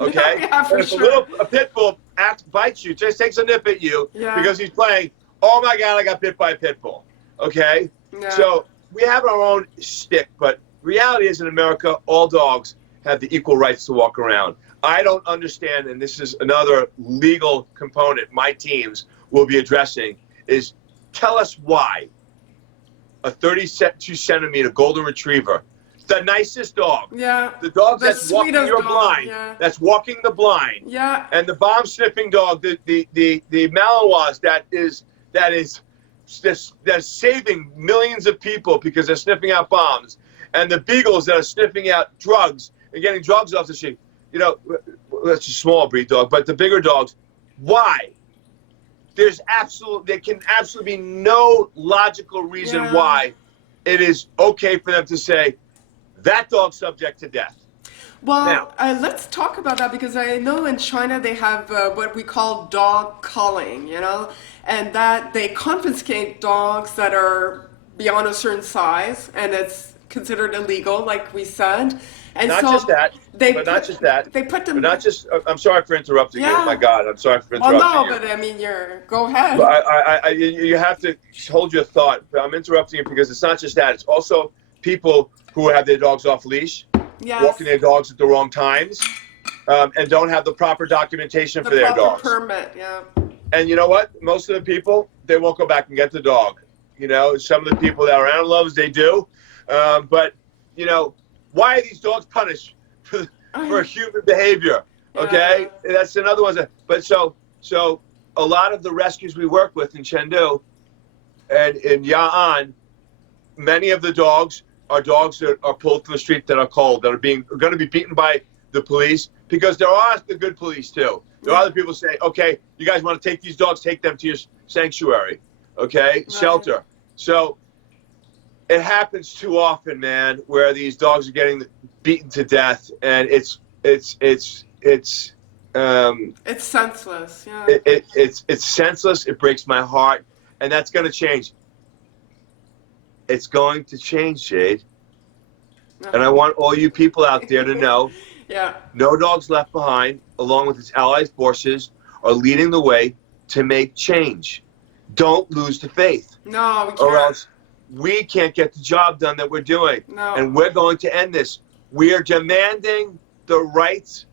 Okay? Yeah, for if sure. a pit bull bites you, just takes a nip at you because he's playing, oh my God, I got bit by a pit bull. Okay? Yeah. So we have our own stick, but reality is in America, all dogs have the equal rights to walk around. I don't understand, and this is another legal component my teams will be addressing, is tell us why a 32 centimeter golden retriever, the nicest dog, the dog that's walking your blind, that's walking the blind, and the bomb sniffing dog, the Malinois that's saving millions of people because they're sniffing out bombs, and the beagles that are sniffing out drugs and getting drugs off the street. That's a small breed dog, but the bigger dogs, why? There can absolutely be no logical reason why it is okay for them to say that dog's subject to death. Well, let's talk about that, because I know in China they have what we call dog culling, and that they confiscate dogs that are beyond a certain size, and it's considered illegal, like we said. And not just that. They put them. But not just. I'm sorry for interrupting you. My God, I'm sorry for interrupting you. Well, no, but I mean, go ahead. You have to hold your thought. I'm interrupting you because it's not just that. It's also people who have their dogs off leash, walking their dogs at the wrong times, and don't have the proper documentation for their dogs. The proper permit, And you know what? Most of the people, they won't go back and get the dog. Some of the people that are animal lovers, they do. But why are these dogs punished for human behavior? Okay, that's another one. But so a lot of the rescues we work with in Chengdu and in Ya'an, many of the dogs are dogs that are pulled from the street that are cold, that are going to be beaten by the police, because there are the good police too. There are other people say, okay, you guys want to take these dogs, take them to your sanctuary, shelter. So it happens too often, man, where these dogs are getting beaten to death, and it's senseless. It's senseless. It breaks my heart, and that's going to change. It's going to change, Jade. And I want all you people out there to know, No Dogs Left Behind, along with its allied forces, are leading the way to make change. Don't lose the faith. No, we can't. Or else we can't get the job done that we're doing. No. And we're going to end this. We are demanding the rights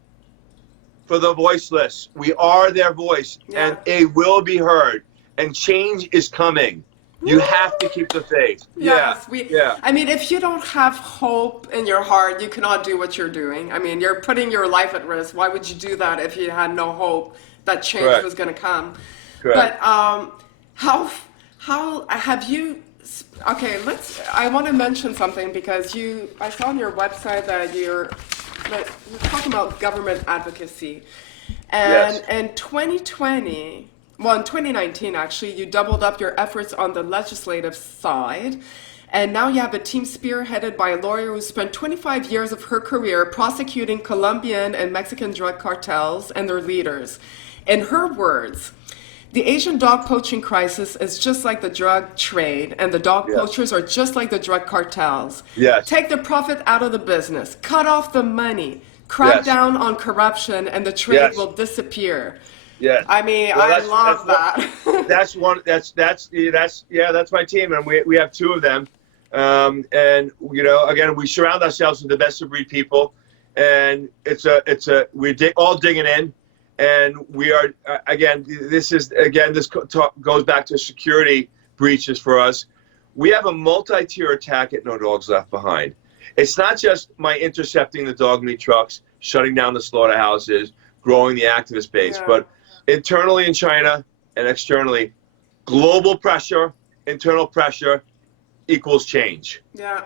for the voiceless. We are their voice, and it will be heard. And change is coming. You have to keep the faith. Yes, I mean, if you don't have hope in your heart, you cannot do what you're doing. I mean, you're putting your life at risk. Why would you do that if you had no hope that change was going to come? Correct. But How have you? Okay, I want to mention something because I saw on your website that you're talking about government advocacy, and Yes. in 2020, well, in 2019 actually, you doubled up your efforts on the legislative side. And now you have a team spearheaded by a lawyer who spent 25 years of her career prosecuting Colombian and Mexican drug cartels and their leaders. In her words, the Asian dog poaching crisis is just like the drug trade, and the dog poachers are just like the drug cartels. Yes. Take the profit out of the business, cut off the money, crack down on corruption, and the trade will disappear. Yes. I mean, I love that. That's my team, and we have two of them. And again, we surround ourselves with the best of breed people, and we're all digging in, and we are this goes back to security breaches for us. We have a multi-tier attack at No Dogs Left Behind. It's not just my intercepting the dog meat trucks, shutting down the slaughterhouses, growing the activist base, but internally in China and externally, global pressure, internal pressure equals change. Yeah.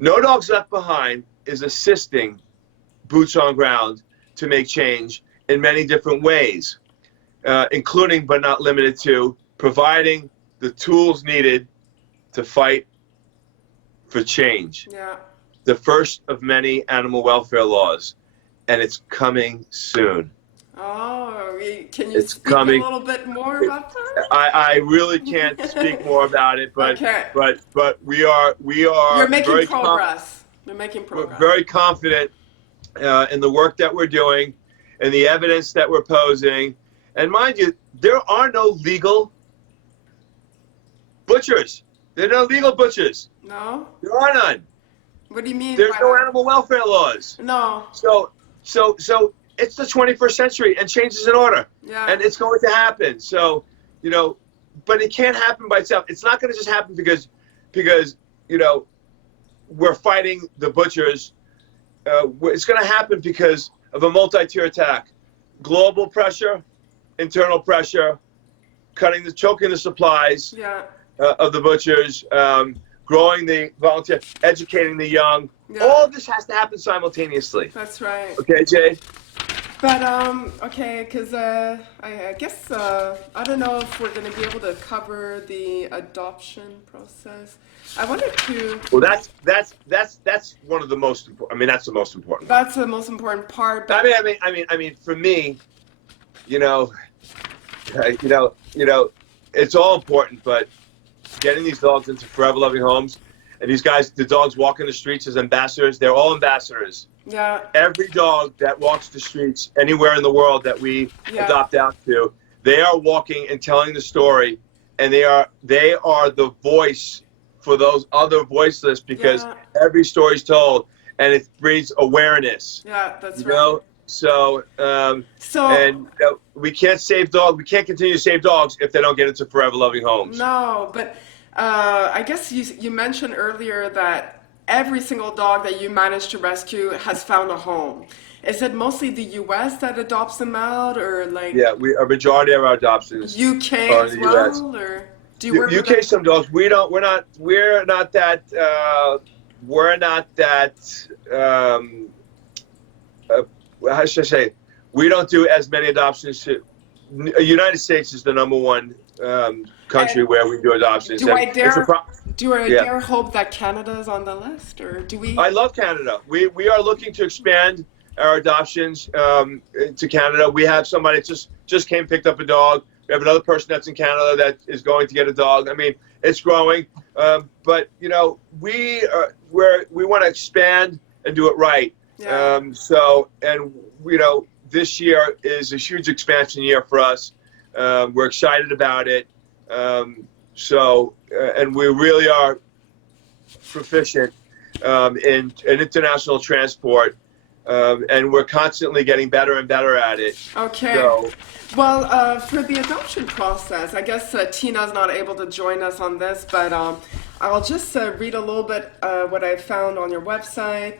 No Dogs Left Behind is assisting boots on ground to make change in many different ways, including but not limited to providing the tools needed to fight for change. Yeah. The first of many animal welfare laws, and it's coming soon. Oh, can you speak a little bit more about that? I really can't speak more about it, but we are. You're making progress. You're making progress. We're very confident in the work that we're doing, and the evidence that we're posing. And mind you, there are no legal butchers. There are no legal butchers. No. There are none. What do you mean? There's no animal welfare laws. No. So it's the 21st century, and change is in order. Yeah. And it's going to happen. So, but it can't happen by itself. It's not going to just happen because we're fighting the butchers. It's going to happen because of a multi-tier attack. Global pressure, internal pressure, choking the supplies of the butchers, growing the volunteer, educating the young. Yeah. All of this has to happen simultaneously. That's right. Okay, Jay? But, okay, because I guess, I don't know if we're going to be able to cover the adoption process. I wanted to... Well, that's one of the most important, that's the most important. That's the most important part. But I mean, for me, it's all important, but getting these dogs into forever loving homes, and these guys, the dogs walking the streets as ambassadors, they're all ambassadors. Yeah. Every dog that walks the streets anywhere in the world that we adopt out to, they are walking and telling the story, and they are the voice for those other voiceless, because every story's told, and it breeds awareness. Yeah, that's right. So we can't save dogs. We can't continue to save dogs if they don't get into forever loving homes. No, but I guess you mentioned earlier that every single dog that you managed to rescue has found a home. Is it mostly the U.S. that adopts them out, or like? Yeah, a majority of our adoptions UK are as in the well, US. or do you work UK with some dogs. We're not that. How should I say? We don't do as many adoptions. United States is the #1 country where we do adoptions. Do I dare hope that Canada is on the list, or do we? I love Canada. We are looking to expand our adoptions to Canada. We have somebody just picked up a dog. We have another person that's in Canada that is going to get a dog. I mean, it's growing, but we want to expand and do it right. Yeah. This year is a huge expansion year for us. We're excited about it. And we really are proficient in international transport, and we're constantly getting better and better at it. Okay. So, well, for the adoption process, I guess Tina's not able to join us on this, but I'll just read a little bit what I found on your website.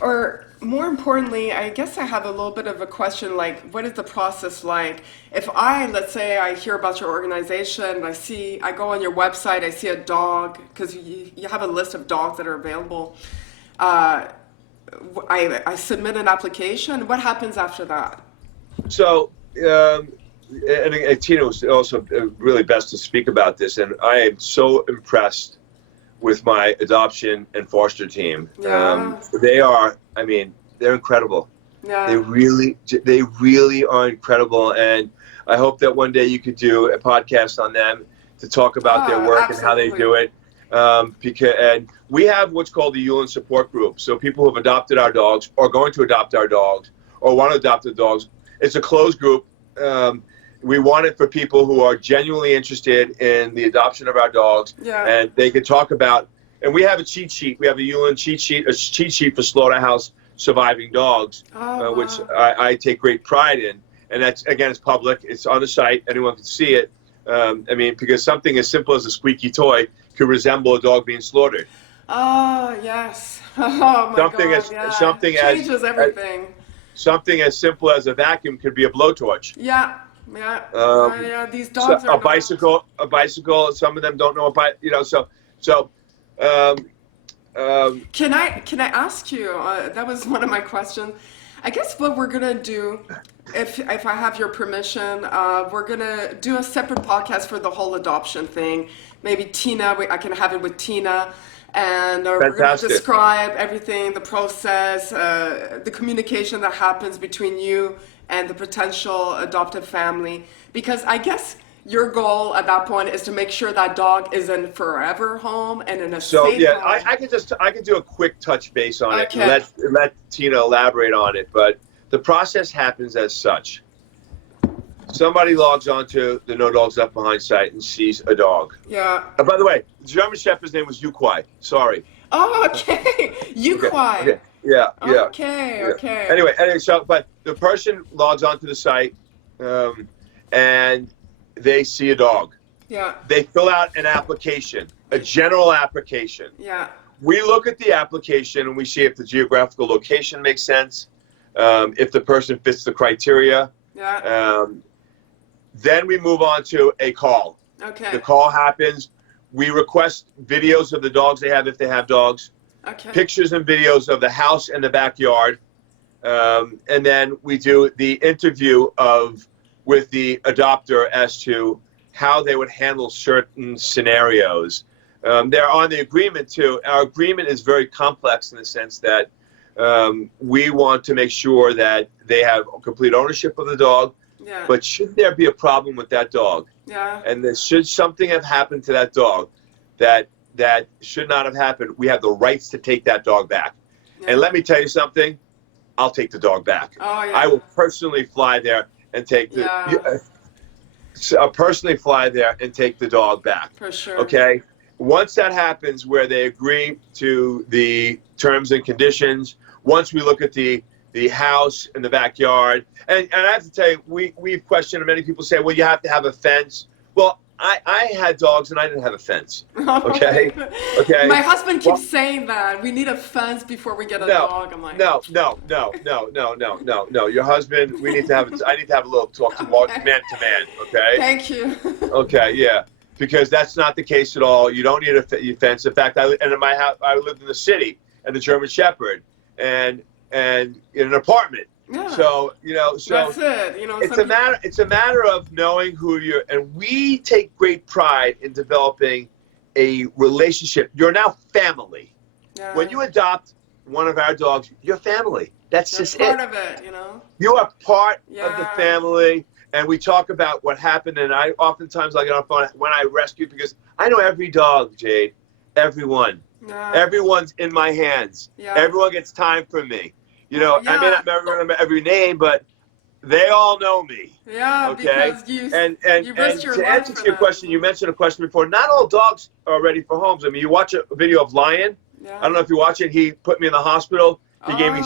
Or more importantly, I guess I have a little bit of a question, like, what is the process like? If let's say I hear about your organization, I go on your website, I see a dog, because you have a list of dogs that are available. I submit an application. What happens after that? So, and Tina was also really best to speak about this, and I am so impressed with my adoption and foster team. Yeah. They are, I mean, they're incredible. Yeah. They really are incredible, and I hope that one day you could do a podcast on them to talk about their work and how they do it. And we have what's called the Yulin support group. So people who have adopted our dogs, or going to adopt our dogs, or want to adopt the dogs. It's a closed group. We want it for people who are genuinely interested in the adoption of our dogs, and they can talk about. And we have a cheat sheet. We have a Yulin cheat sheet for slaughterhouse surviving dogs, which I take great pride in. And that's, again, it's public. It's on the site. Anyone can see it. I mean, because something as simple as a squeaky toy could resemble a dog being slaughtered. Oh yes. Oh my God. Changes everything. Something as simple as a vacuum could be a blowtorch. Yeah. Yeah. These dogs are a bicycle. Some of them don't know about, Can I ask you? That was one of my questions. I guess what we're gonna do, if I have your permission, we're gonna do a separate podcast for the whole adoption thing. Maybe Tina, I can have it with Tina, and we're gonna describe everything, the process, the communication that happens between you and the potential adoptive family. Because I guess your goal at that point is to make sure that dog is in forever home and in a safe home. I can do a quick touch base on it and let Tina elaborate on it. But the process happens as such. Somebody logs onto the No Dogs Left Behind site and sees a dog. Yeah. By the way, the German Shepherd's name was Yukwai. Sorry. Oh, okay. Yukwai. Okay. Yeah. Okay. Anyway, but the person logs onto the site, and they see a dog. Yeah. They fill out an application, a general application. Yeah. We look at the application and we see if the geographical location makes sense, if the person fits the criteria. Yeah. Then we move on to a call. Okay. The call happens. We request videos of the dogs they have if they have dogs. Okay. Pictures and videos of the house and the backyard. And then we do the interview with the adopter as to how they would handle certain scenarios. They're on the agreement too. Our agreement is very complex in the sense that we want to make sure that they have complete ownership of the dog. Yeah. But should there be a problem with that dog, and should something have happened to that dog that should not have happened, we have the rights to take that dog back. Yeah. And let me tell you something, I'll take the dog back. Oh, yeah. I will personally fly there and take the dog back. For sure. Okay. Once that happens, where they agree to the terms and conditions, once we look at the house and the backyard, and I have to tell you, we've questioned, and many people say, well, you have to have a fence. Well, I had dogs and I didn't have a fence. Okay. Okay. My husband keeps saying that we need a fence before we get a dog. I'm like, no. Your husband, I need to have a little talk man to man. Okay. Thank you. Okay. Yeah. Because that's not the case at all. You don't need a fence. In fact, in my house, I lived in the city and the German Shepherd and in an apartment. Yeah. So that's it. It's a matter of knowing who you're, and we take great pride in developing a relationship. You're now family. Yeah. When you adopt one of our dogs, you're family. That's just part it. of it, You are part of the family, and we talk about what happened. And I oftentimes get on the phone when I rescue, because I know every dog, Jade. Everyone. Yeah. Everyone's in my hands. Yeah. Everyone gets time from me. I may not remember every name, but they all know me. Yeah, okay? Because you and risked your life to answer for your them. question, you mentioned a question before. Not all dogs are ready for homes. I mean, you watch a video of Lion. Yeah. I don't know if you watch it. He put me in the hospital. He gave me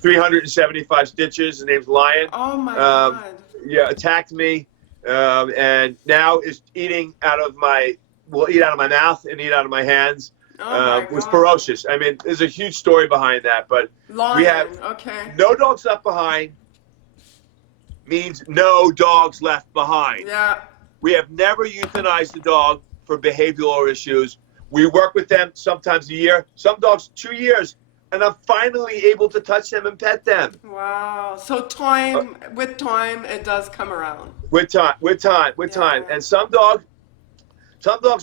375 stitches. His name's Lion. Oh, my God. Yeah, attacked me. And now is eating out of my mouth and eat out of my hands. God. was ferocious. I mean, there's a huge story behind that, but Lion. we have no dogs left behind means no dogs left behind. Yeah. We have never euthanized a dog for behavioral issues. We work with them sometimes a year, some dogs 2 years, and I'm finally able to touch them and pet them. Wow. So with time, it does come around. With time. And some dogs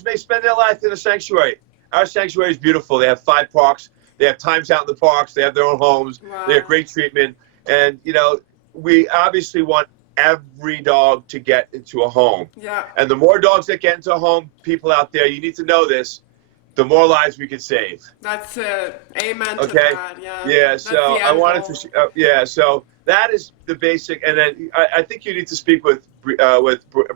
may spend their life in a sanctuary. Our sanctuary is beautiful. They have 5 parks. They have times out in the parks. They have their own homes. Wow. They have great treatment. And, you know, we obviously want every dog to get into a home. Yeah. And the more dogs that get into a home, people out there, you need to know this, the more lives we could save. That's it. Amen to Okay. that. Yeah. Yeah. That's So the I end wanted goal. to. So that is the basic. And then I think you need to speak with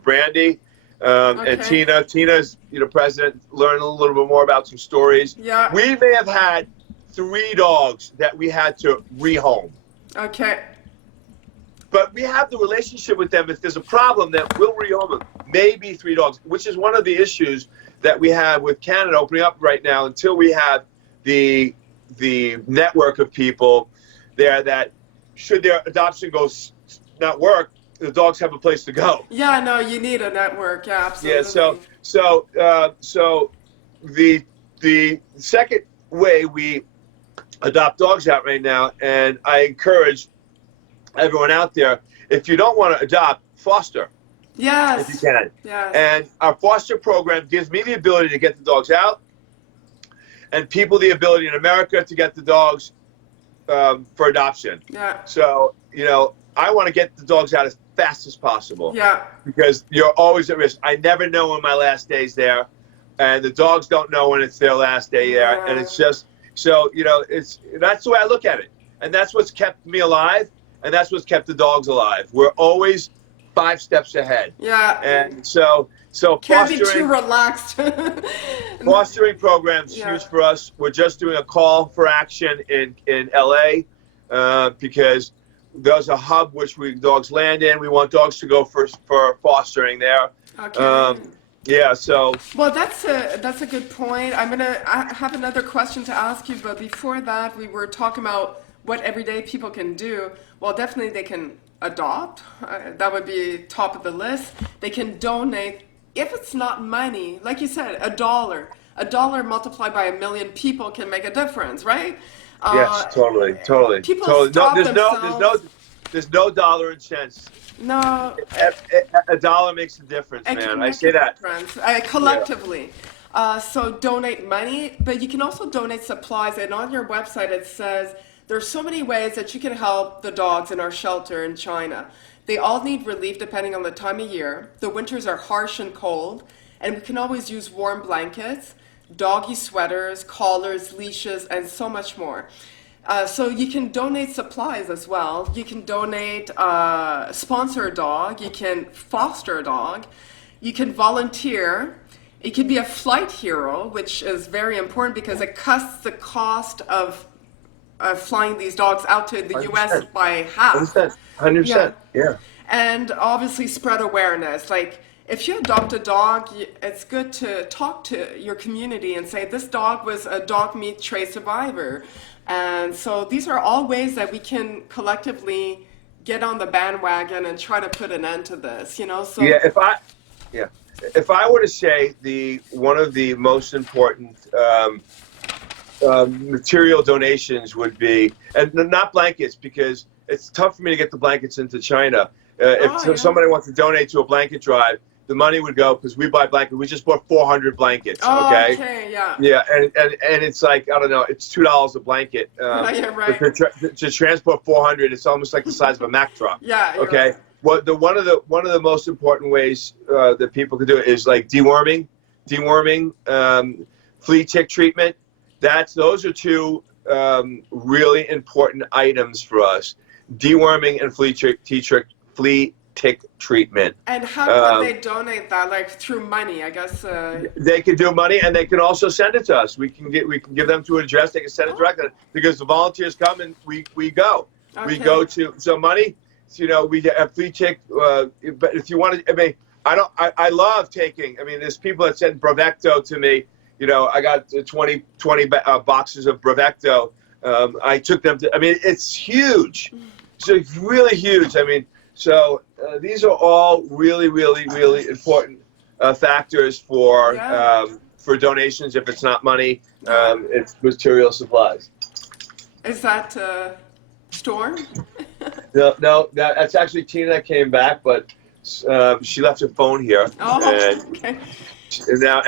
Brandy and Tina. Tina's president. Learn a little bit more about some stories. Yeah. We may have had 3 dogs that we had to rehome. Okay. But we have the relationship with them. If there's a problem, then we'll rehome them. Maybe 3 dogs, which is one of the issues that we have with Canada opening up right now. Until we have the network of people there that, should their adoption not work, the dogs have a place to go. Yeah. No, you need a network. Yeah. Absolutely. Yeah. So the second way we adopt dogs out right now, and I encourage everyone out there, if you don't want to adopt, foster. Yes. If you can. Yes. And our foster program gives me the ability to get the dogs out, and people the ability in America to get the dogs for adoption. Yeah. So, I want to get the dogs out as fast as possible. Yeah. Because you're always at risk. I never know when my last day's there, and the dogs don't know when it's their last day there. Yeah. And it's just, so, that's the way I look at it. And that's what's kept me alive, and that's what's kept the dogs alive. We're always 5 steps ahead. Yeah. And so can't be too relaxed. Fostering programs huge for us. We're just doing a call for action in LA because there's a hub which dogs land in. We want dogs to go for fostering there. Okay. Yeah. So. Well, that's a good point. I have another question to ask you, but before that, we were talking about what everyday people can do. Well, definitely they can adopt. That would be top of the list. They can donate. If it's not money, like you said, $1 multiplied by 1 million people can make a difference, right? Yes, totally. People stop themselves. There's no dollar and cents. No. A dollar makes a difference, man. I say that. Collectively. So donate money, but you can also donate supplies. And on your website, it says there's so many ways that you can help the dogs in our shelter in China. They all need relief depending on the time of year. The winters are harsh and cold, and we can always use warm blankets, doggy sweaters, collars, leashes, and so much more. So you can donate supplies as well. You can donate, sponsor a dog. You can foster a dog. You can volunteer. It could be a flight hero, which is very important because it cuts the cost of flying these dogs out to the 100%. U.S. by half. 100%. Yeah. And obviously spread awareness. Like, if you adopt a dog, it's good to talk to your community and say, this dog was a dog meat tray survivor. And so these are all ways that we can collectively get on the bandwagon and try to put an end to this, So if I were to say one of the most important material donations would be, and not blankets, because it's tough for me to get the blankets into China. If somebody wants to donate to a blanket drive, the money would go, because we buy blankets. We just bought 400 blankets. Okay, yeah. Yeah, and it's like, I don't know, it's $2 a blanket. Yeah, right. But to transport 400, it's almost like the size of a Mack truck. Yeah. Okay. Right. Well, one of the most important ways that people can do it is like deworming, flea tick treatment. Those are 2 really important items for us: deworming and flea tick treatment. And how could they donate that? Like through money, I guess. They can do money, and they can also send it to us. We can give them to an address. They can send it directly, because the volunteers come and we go. Okay. We go to money. We have flea tick. But if you want to, I love taking. There's people that send Bravecto to me. I got 20 boxes of Bravecto. I took them to, I mean, it's huge. It's really huge. I mean, so these are all really, really, really important factors for donations. If it's not money, it's material supplies. Is that Storm? No, that's actually Tina that came back, but she left her phone here. Oh, okay. And now,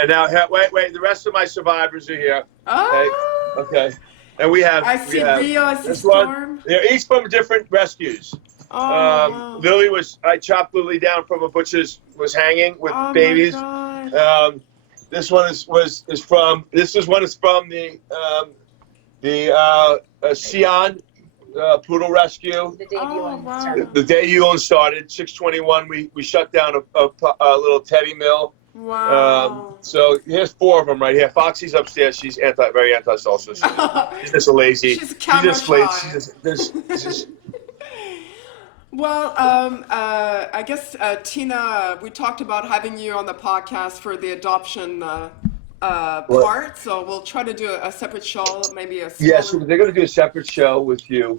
wait, the rest of my survivors are here. Oh. Okay. And we have. I see Rio, I see this Storm. one. They're each from different rescues. Oh, wow. Lily I chopped Lily down from a butcher's, was hanging with babies. My God. This one is from the Sion Poodle Rescue. The day Yulin started. The day Yulin started, 6/21, we shut down a little teddy mill. Wow. So here's 4 of them right here. Foxy's upstairs. She's very antisocial. She's just a lazy. She's camera shy. She's just Well, I guess Tina, we talked about having you on the podcast for the adoption part, so we'll try to do a separate show, maybe a smaller... so they're going to do a separate show with you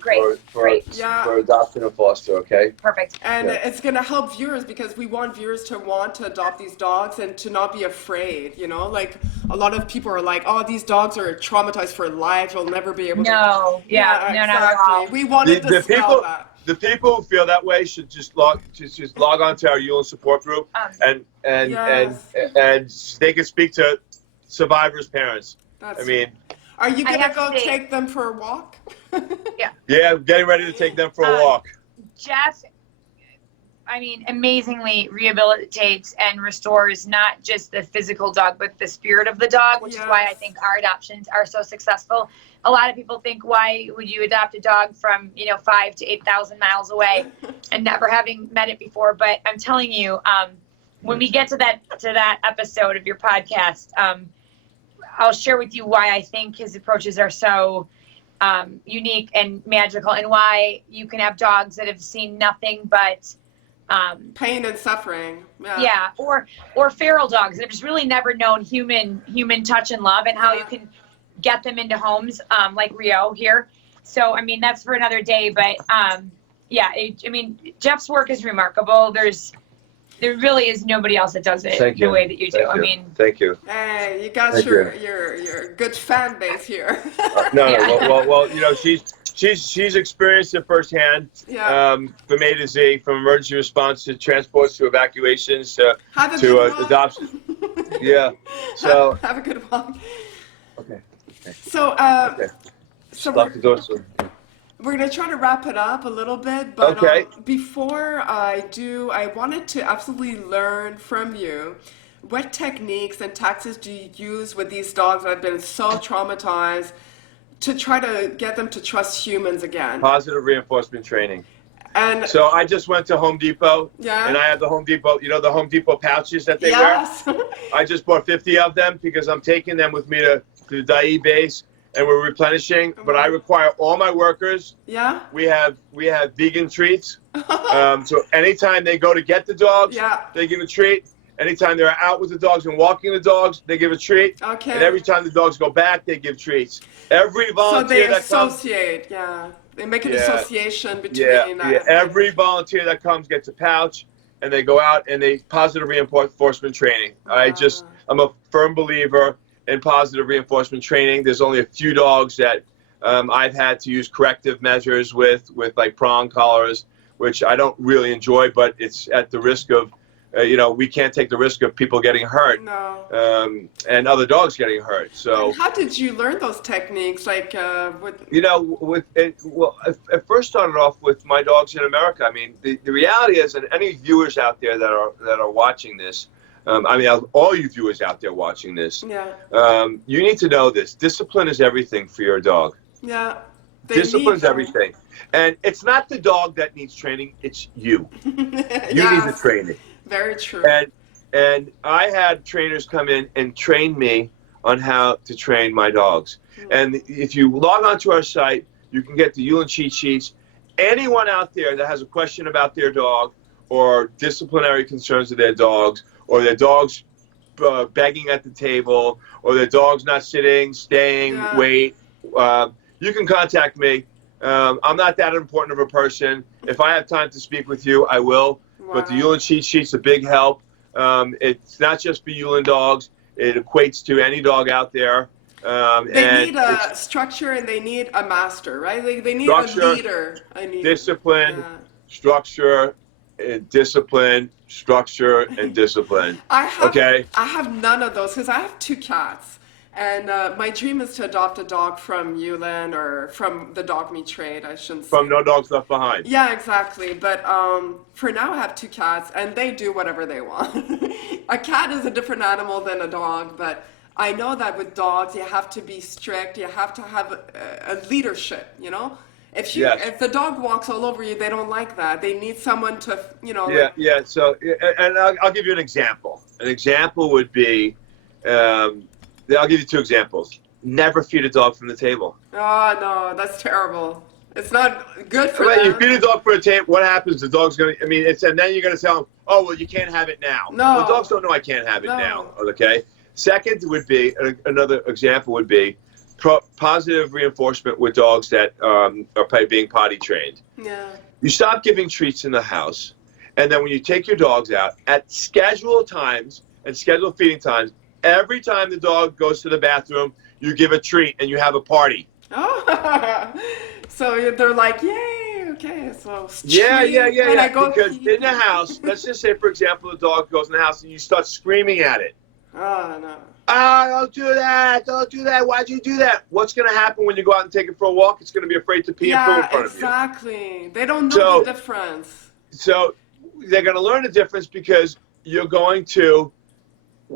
for adoption and foster, okay? Perfect. And it's going to help viewers because we want viewers to want to adopt these dogs and to not be afraid, like a lot of people are like, oh, these dogs are traumatized for life, they'll never be able to... No, exactly. not at all. We wanted to dispel that. The people who feel that way should just log on to our Yulin support group and they can speak to survivors' parents. Are you gonna go take them for a walk? Yeah, getting ready to take them for a walk. Jeff, amazingly rehabilitates and restores not just the physical dog, but the spirit of the dog, which is why I think our adoptions are so successful. A lot of people think, why would you adopt a dog from 5,000 to 8,000 miles away and never having met it before? But I'm telling you, when we get to that episode of your podcast, I'll share with you why I think his approaches are so unique and magical, and why you can have dogs that have seen nothing but pain and suffering. Or feral dogs that have just really never known human touch and love, and how you can get them into homes like Rio here. So that's for another day, but Jeff's work is remarkable. There really is nobody else that does it the way that you do. Thank you. Hey, you got your good fan base here. Well, she's experienced it firsthand. From A to Z, from emergency response to transports to evacuations to adoption. So have a good one. Okay. So Lock the door soon. We're going to try to wrap it up a little bit, but before I do, I wanted to absolutely learn from you, what techniques and tactics do you use with these dogs that have been so traumatized to try to get them to trust humans again? Positive reinforcement training. And so I just went to Home Depot, and I have the Home Depot, the Home Depot pouches that they wear. I just bought 50 of them because I'm taking them with me to the Dayi base. And we're replenishing, but I require all my workers. We have vegan treats. So anytime they go to get the dogs, they give a treat. Anytime they're out with the dogs and walking the dogs, they give a treat. Okay. And every time the dogs go back, they give treats. Every volunteer that comes. So they associate, They make an association between. Every volunteer that comes gets a pouch, and they go out and they positive reinforcement training. I'm a firm believer in positive reinforcement training. There's only a few dogs that I've had to use corrective measures with like prong collars, which I don't really enjoy, but it's at the risk of, we can't take the risk of people getting hurt. No. And other dogs getting hurt. So. And how did you learn those techniques? Like with. I first started off with my dogs in America. The reality is, and any viewers out there that are watching this. All you viewers out there watching this, you need to know this. Discipline is everything for your dog. Discipline is everything. And it's not the dog that needs training, it's you. You need the training. Very true. And I had trainers come in and train me on how to train my dogs. And if you log onto our site, you can get the Yulin cheat sheets. Anyone out there that has a question about their dog or disciplinary concerns of their dogs, or their dog's begging at the table, or the dog's not sitting, staying, wait, you can contact me. I'm not that important of a person. If I have time to speak with you, I will. Wow. But the Yulin cheat sheet's a big help. It's not just for Yulin dogs. It equates to any dog out there. They need a structure and they need a master, right? They need structure, a leader. Discipline, structure, discipline, structure, and discipline. I have none of those because I have 2 cats. And my dream is to adopt a dog from Yulin or from the dog meat trade, I shouldn't say. From No Dogs Left Behind. Yeah, exactly. But for now, I have 2 cats, and they do whatever they want. A cat is a different animal than a dog, but I know that with dogs, you have to be strict. You have to have a leadership, you know? If the dog walks all over you, they don't like that. They need someone to, you know. Yeah. So, and I'll give you an example. An example would be, I'll give you 2 examples. Never feed a dog from the table. Oh, no, that's terrible. It's not good for them. You feed a dog from the table, what happens? The dog's going to, and then you're going to tell them, oh, well, you can't have it now. No. Well, dogs don't know I can't have it now, okay? Second would be, another example would be, positive reinforcement with dogs that are being potty trained. Yeah. You stop giving treats in the house, and then when you take your dogs out, at scheduled times and scheduled feeding times, every time the dog goes to the bathroom, you give a treat and you have a party. Oh, so they're like, yay, okay, so yeah. Because in the house, let's just say, for example, the dog goes in the house and you start screaming at it. Oh, no. Don't do that. Don't do that. Why'd you do that? What's going to happen when you go out and take it for a walk? It's going to be afraid to pee and poo in front of you. Exactly. They don't know the difference. So they're going to learn the difference because you're going to,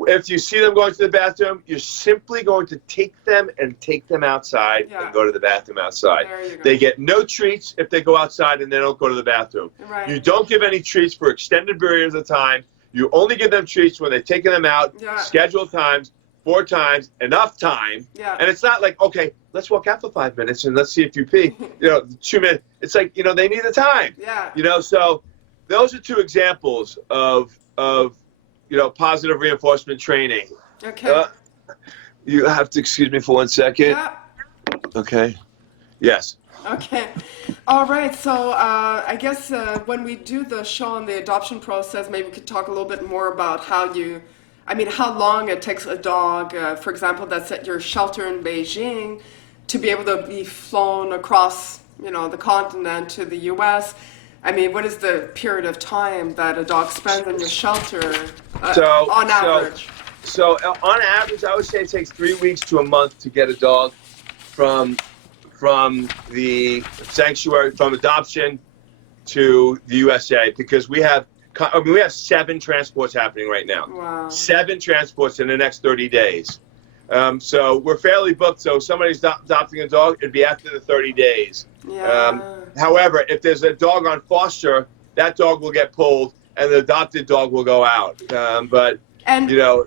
if you see them going to the bathroom, you're simply going to take them outside and go to the bathroom outside. They get no treats if they go outside and they don't go to the bathroom. Right. You don't give any treats for extended periods of time. You only give them treats when they're taking them out, scheduled times, 4 times, enough time. Yeah. And it's not like, okay, let's walk out for 5 minutes and let's see if you pee. 2 minutes. It's like, they need the time. Yeah. So those are 2 examples of positive reinforcement training. Okay. You have to excuse me for 1 second. Yeah. Okay. Yes. Okay. All right. So I guess when we do the show on the adoption process, maybe we could talk a little bit more about how long it takes a dog, for example, that's at your shelter in Beijing, to be able to be flown across, the continent to the U.S. What is the period of time that a dog spends in your shelter on average? So on average, I would say it takes 3 weeks to a month to get a dog from the sanctuary, from adoption to the USA, because we have 7 transports happening right now. Wow. 7 transports in the next 30 days. So we're fairly booked. So if somebody's adopting a dog, it'd be after the 30 days. Yeah. However, if there's a dog on foster, that dog will get pulled and the adopted dog will go out.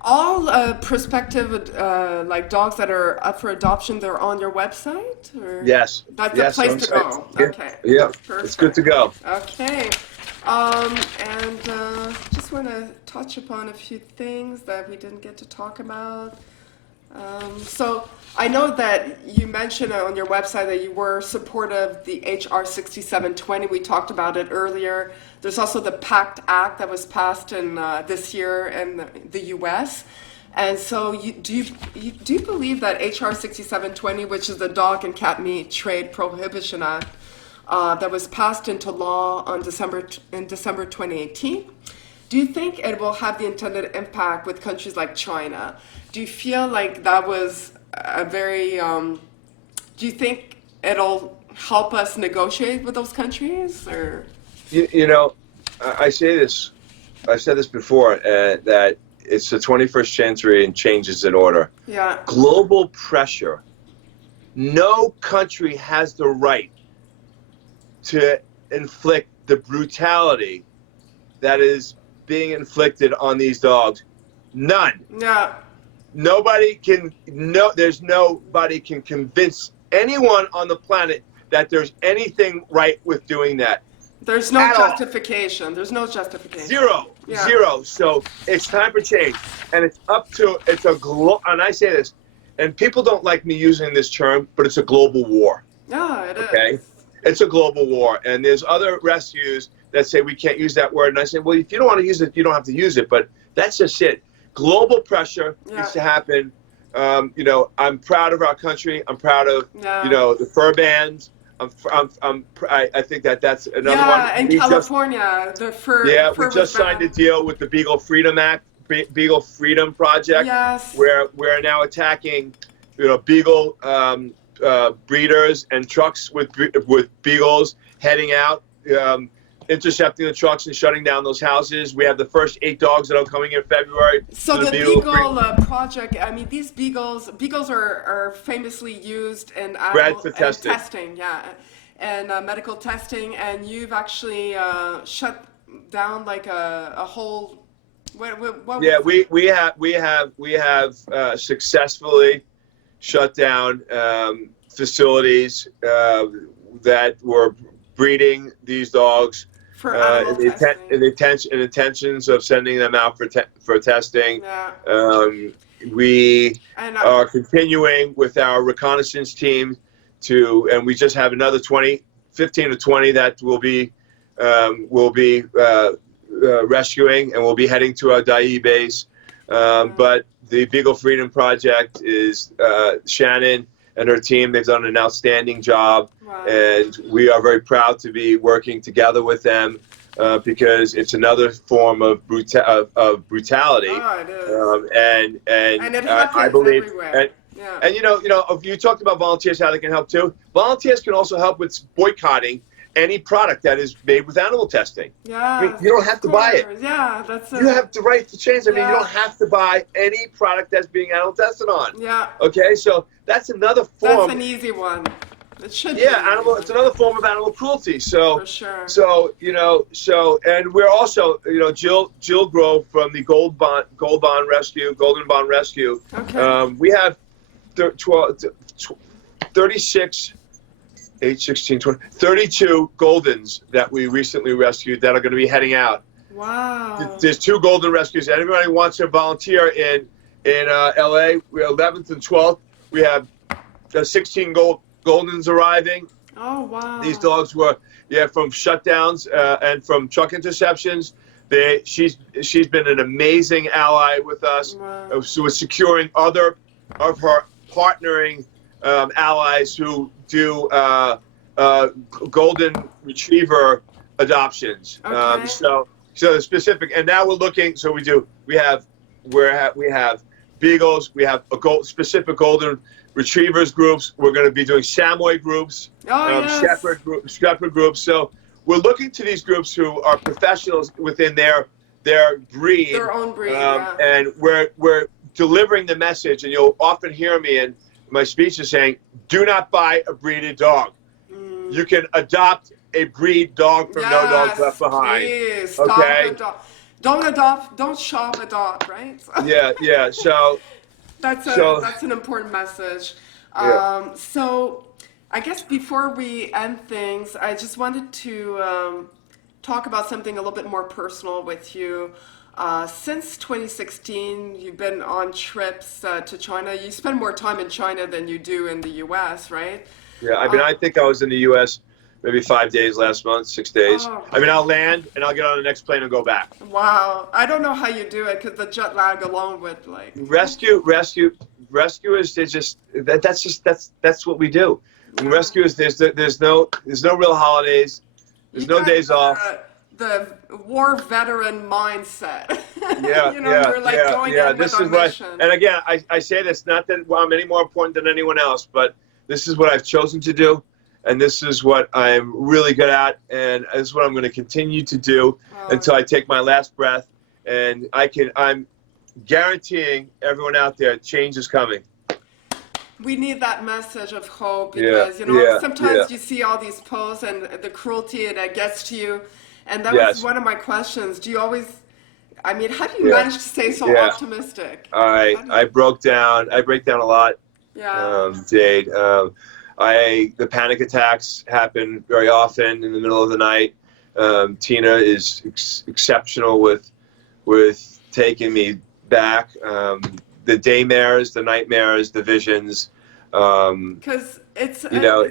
All prospective dogs that are up for adoption, they're on your website? Or? Yes. That's the place to go. Okay. Yeah. Perfect. It's good to go. Okay. Just want to touch upon a few things that we didn't get to talk about. So I know that you mentioned on your website that you were supportive of the HR 6720. We talked about it earlier. There's also the PACT Act that was passed in this year in the U.S. And so do you believe that HR 6720, which is the Dog and Cat Meat Trade Prohibition Act, that was passed into law in December 2018, do you think it will have the intended impact with countries like China? Do you feel like that was a very, do you think it'll help us negotiate with those countries? Or? I say this, I've said this before, that it's the 21st century and change is in order. Yeah. Global pressure. No country has the right to inflict the brutality that is being inflicted on these dogs. None. Yeah. There's nobody can convince anyone on the planet that there's anything right with doing that. There's no at all. justification. There's no justification. Zero. Yeah. Zero. So it's time for change. And it's and I say this, and people don't like me using this term, but it's a global war. Yeah, it is. Okay? It's a global war. And there's other rescues that say we can't use that word. And I say, well, if you don't want to use it, you don't have to use it. But that's just it. Global pressure needs to happen. You know, I'm proud of our country. I'm proud of, you know, the fur bans. I think that's another one. Yeah, in California, the fur. Yeah, fur we just signed a deal with the Beagle Freedom Act, Beagle Freedom Project, where we're now attacking, you know, beagle breeders and trucks with beagles heading out, intercepting the trucks and shutting down those houses. We have the first 8 dogs that are coming in February. So the Beagle Project, I mean, these beagles are famously used in bred for testing. And medical testing, and you've actually shut down like a whole. What yeah, we have successfully shut down facilities that were breeding these dogs for animal intentions of sending them out for testing. We are continuing with our reconnaissance team and we just have another 15 to 20 that will be rescuing, and we'll be heading to our Dayi base. But the Beagle Freedom Project is Shannon and her team. They've done an outstanding job, and we are very proud to be working together with them because it's another form of brutality. Oh, it is. And it happens I believe. everywhere. And you know, you talked about volunteers, how they can help too. Volunteers can also help with boycotting any product that is made with animal testing. Yeah. I mean, you don't have to buy it. Yeah, that's it. You have the right to change. I mean, you don't have to buy any product that's being animal tested on. Yeah. Okay, so that's another form. That's an easy one. It should be. It's another form of animal cruelty. So, for sure. So, and we're also, Jill Grove from the Golden Bond Rescue. Okay. We have 36, 8, 16, 20, 32 Goldens that we recently rescued that are going to be heading out. Wow. There's 2 Golden rescues. Anybody wants to volunteer in LA, we're 11th and 12th. We have 16 Goldens arriving. Oh, wow. These dogs were, from shutdowns and from truck interceptions. She's been an amazing ally with us. Wow. So we're securing other of her partnering allies who do golden retriever adoptions. Okay. So specific, and now we're looking. So we have beagles. We have specific golden retrievers groups. We're going to be doing Samoy groups, shepherd groups. So we're looking to these groups who are professionals within their breed, their own breed, and we're delivering the message. And you'll often hear me in my speeches saying, "Do not buy a breeded dog. You can adopt a breed dog from No Dogs Left Behind." Please, okay. Don't adopt. Don't shop, adopt. Right. Yeah. So that's an important message. So I guess before we end things, I just wanted to talk about something a little bit more personal with you. Since 2016, you've been on trips to China. You spend more time in China than you do in the U.S., right? Yeah, I mean, I think I was in the U.S. maybe 5 days last month, 6 days. Oh. I mean, I'll land and I'll get on the next plane and go back. Wow, I don't know how you do it because the jet lag alone would rescuers. That's what we do. In rescuers, there's no real holidays. There's no days off. The war veteran mindset. Yeah, we're like going in this with is our what. mission. And again, I say this not that I'm any more important than anyone else, but this is what I've chosen to do, and this is what I'm really good at, and this is what I'm going to continue to do until I take my last breath. And I'm guaranteeing everyone out there, change is coming. We need that message of hope because sometimes you see all these posts and the cruelty that gets to you. And that was one of my questions. Do you always, how do you manage to stay so optimistic? I break down a lot, Jade. The panic attacks happen very often in the middle of the night. Tina is exceptional with taking me back. The daymares, the nightmares, the visions. Because it's you're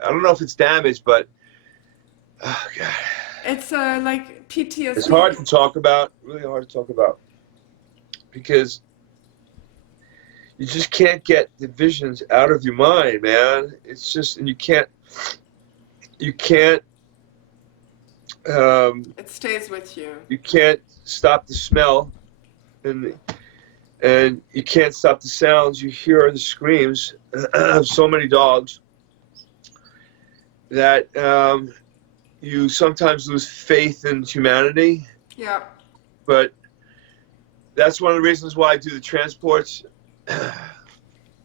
I don't know if it's damaged, but oh God. It's like PTSD. It's hard to talk about, really hard to talk about, because you just can't get the visions out of your mind, man. It's just, and you can't. It stays with you. You can't stop the smell, and you can't stop the sounds. You hear the screams of so many dogs that you sometimes lose faith in humanity. Yeah. But that's one of the reasons why I do the transports.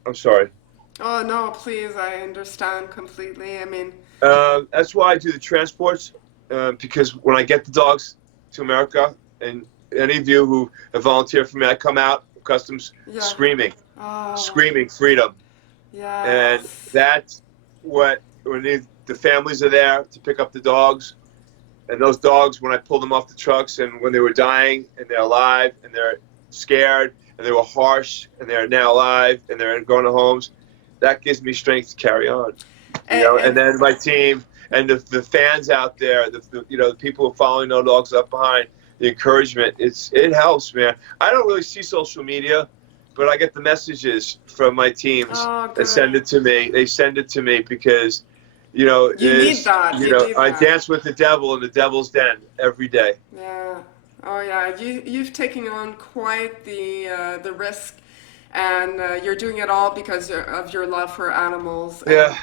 I'm sorry. Oh no, please! I understand completely. I mean. That's why I do the transports, because when I get the dogs to America, and any of you who have volunteered for me, I come out customs screaming freedom. Yeah. And that's what, when the families are there to pick up the dogs, and those dogs, when I pull them off the trucks, and when they were dying and they're alive and they're scared and they were harsh and they're now alive and they're going to homes, that gives me strength to carry on. And then my team and the fans out there, the people who are following No Dogs Left Behind, the encouragement, it helps, man. I don't really see social media, but I get the messages from my teams that send it to me. They send it to me because, you need that. I dance with the devil in the devil's den every day. Yeah. Oh yeah. You've taken on quite the risk, and you're doing it all because of your love for animals. Yeah.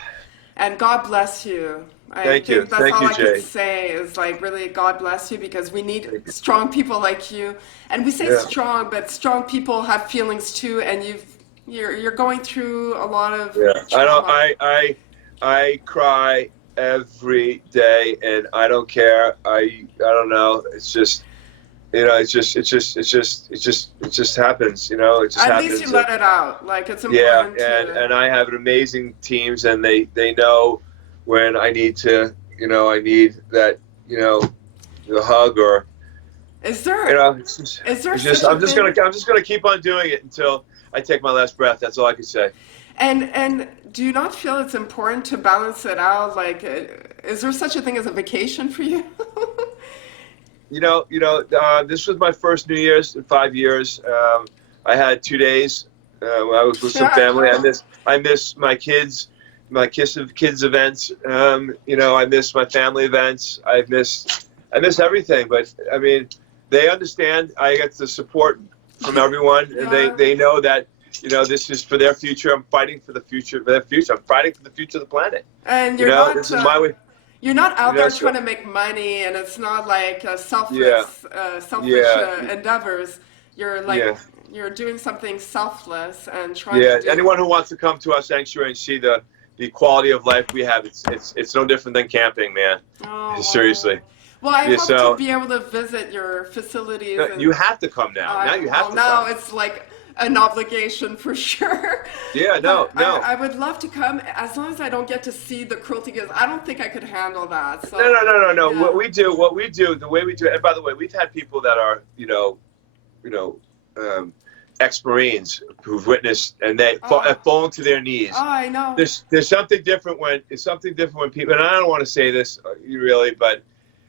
And God bless you. Thank you. That's all I can say is, like, really, God bless you, because we need strong people like you. And we say strong, but strong people have feelings too. And you're going through a lot of trauma. I cry every day, and I don't care. I don't know. It's just. It just happens, It just happens. At least you let it out. Like, it's important. Yeah, and I have an amazing teams, and they know when I need to, I need that, the hug, or. Is there? I'm just gonna keep on doing it until I take my last breath. That's all I can say. And do you not feel it's important to balance it out? Like, is there such a thing as a vacation for you? This was my first New Year's in 5 years. I had 2 days. I was with some family. I miss my kids, my kids events. I miss my family events. I miss everything. But I mean, they understand. I get the support from everyone, and they know that this is for their future. I'm fighting for the future of their future. I'm fighting for the future of the planet. And this is my way. You're not out there trying to make money, and it's not like selfish endeavors. You're like you're doing something selfless and trying to do. Anyone who wants to come to our sanctuary and see the quality of life we have, it's no different than camping, man. Seriously. Well, I hope to be able to visit your facilities. No, you have to come now. Now you have to. Now it's like an obligation for sure. Yeah, no. I would love to come, as long as I don't get to see the cruelty, because I don't think I could handle that. So, no. Yeah. What we do, the way we do it, and by the way, we've had people that are, ex-Marines who've witnessed, and they have fallen to their knees. Oh, I know. There's something different when people, and I don't want to say this really, but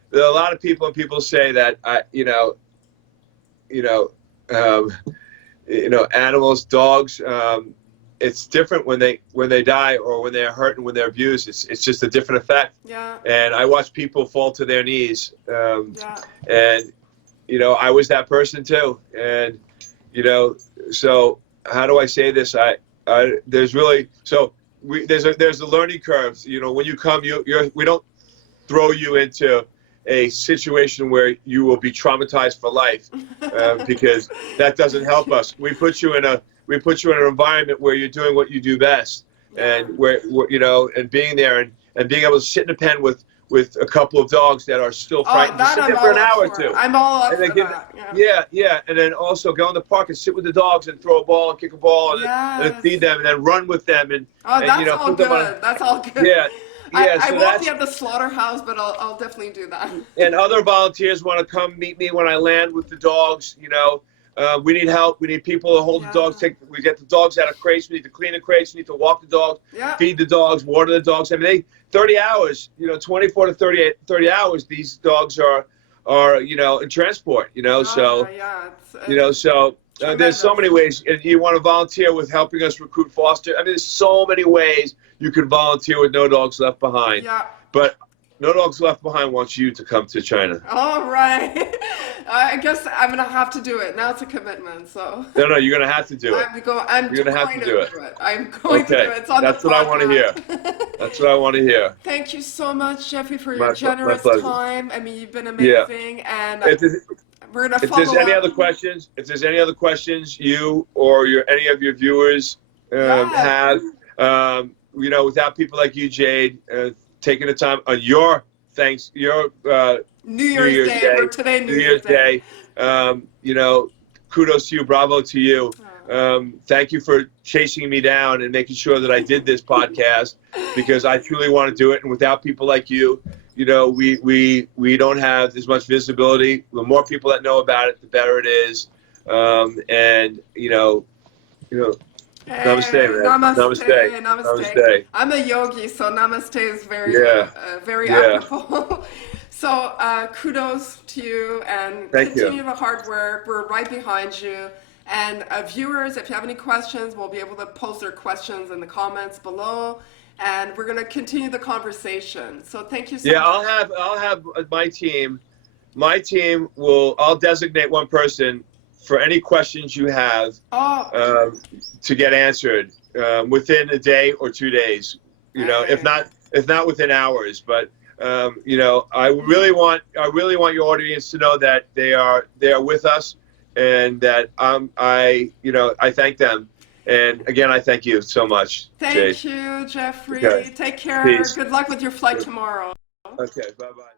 there are a lot of people say that animals, dogs, it's different when they die or when they're hurt and when they're abused. It's just a different effect. Yeah. And I watch people fall to their knees. And I was that person too. And so how do I say this? There's really there's a learning curve. When you come, we don't throw you into a situation where you will be traumatized for life, because that doesn't help us. We put you in an environment where you're doing what you do best, and where and being there and being able to sit in a pen with with a couple of dogs that are still frightened. Just sit there for an hour or two. I'm all up And then for give that. yeah. And then also go in the park and sit with the dogs and throw a ball and kick a ball and then feed them and then run with them and that's you know, all put them good. on. That's all good. Yeah. Yeah, I so won't that's, be at the slaughterhouse, but I'll definitely do that. and other volunteers want to come meet me when I land with the dogs. You know, we need help. We need people to hold the dogs. We get the dogs out of crates. We need to clean the crates. We need to walk the dogs, feed the dogs, water the dogs. I mean, 30 hours, you know, 24 to 30 hours, these dogs are, you know, in transport, you know, so, you know, so there's so many ways. And you want to volunteer with helping us recruit foster. I mean, there's so many ways you can volunteer with No Dogs Left Behind. Yeah. But No Dogs Left Behind wants you to come to China. All right. I guess I'm going to have to do it. Now it's a commitment, so. No, you're going to have to do it. I'm going to have to do it. I'm going to do it. It's on That's the what I want to hear. That's what I want to hear. Thank you so much, Jeffrey, for your generous time. I mean, you've been amazing. Yeah. And we're going to follow up. If there's any other questions you or any of your viewers have, you know, without people like you, Jade, taking the time on your New Year's Day. Or today, New Year's Day. You know, kudos to you, bravo to you. Thank you for chasing me down and making sure that I did this podcast because I truly want to do it. And without people like you, you know, we don't have as much visibility. The more people that know about it, the better it is. And you know. Hey, namaste, man. Namaste. I'm a yogi, so namaste is very, very apropos. So kudos to you and continue the hard work. We're right behind you. And viewers, if you have any questions, we'll be able to post their questions in the comments below. And we're going to continue the conversation. So thank you so much. Yeah, I'll have my team. My team I'll designate one person for any questions you have to get answered within a day or 2 days. You know, if not within hours. But you know, I really want your audience to know that they are with us, and that I thank them. And again, I thank you so much. Thank you, Jeffrey. Okay. Take care. Peace. Good luck with your flight tomorrow. Okay. Bye bye.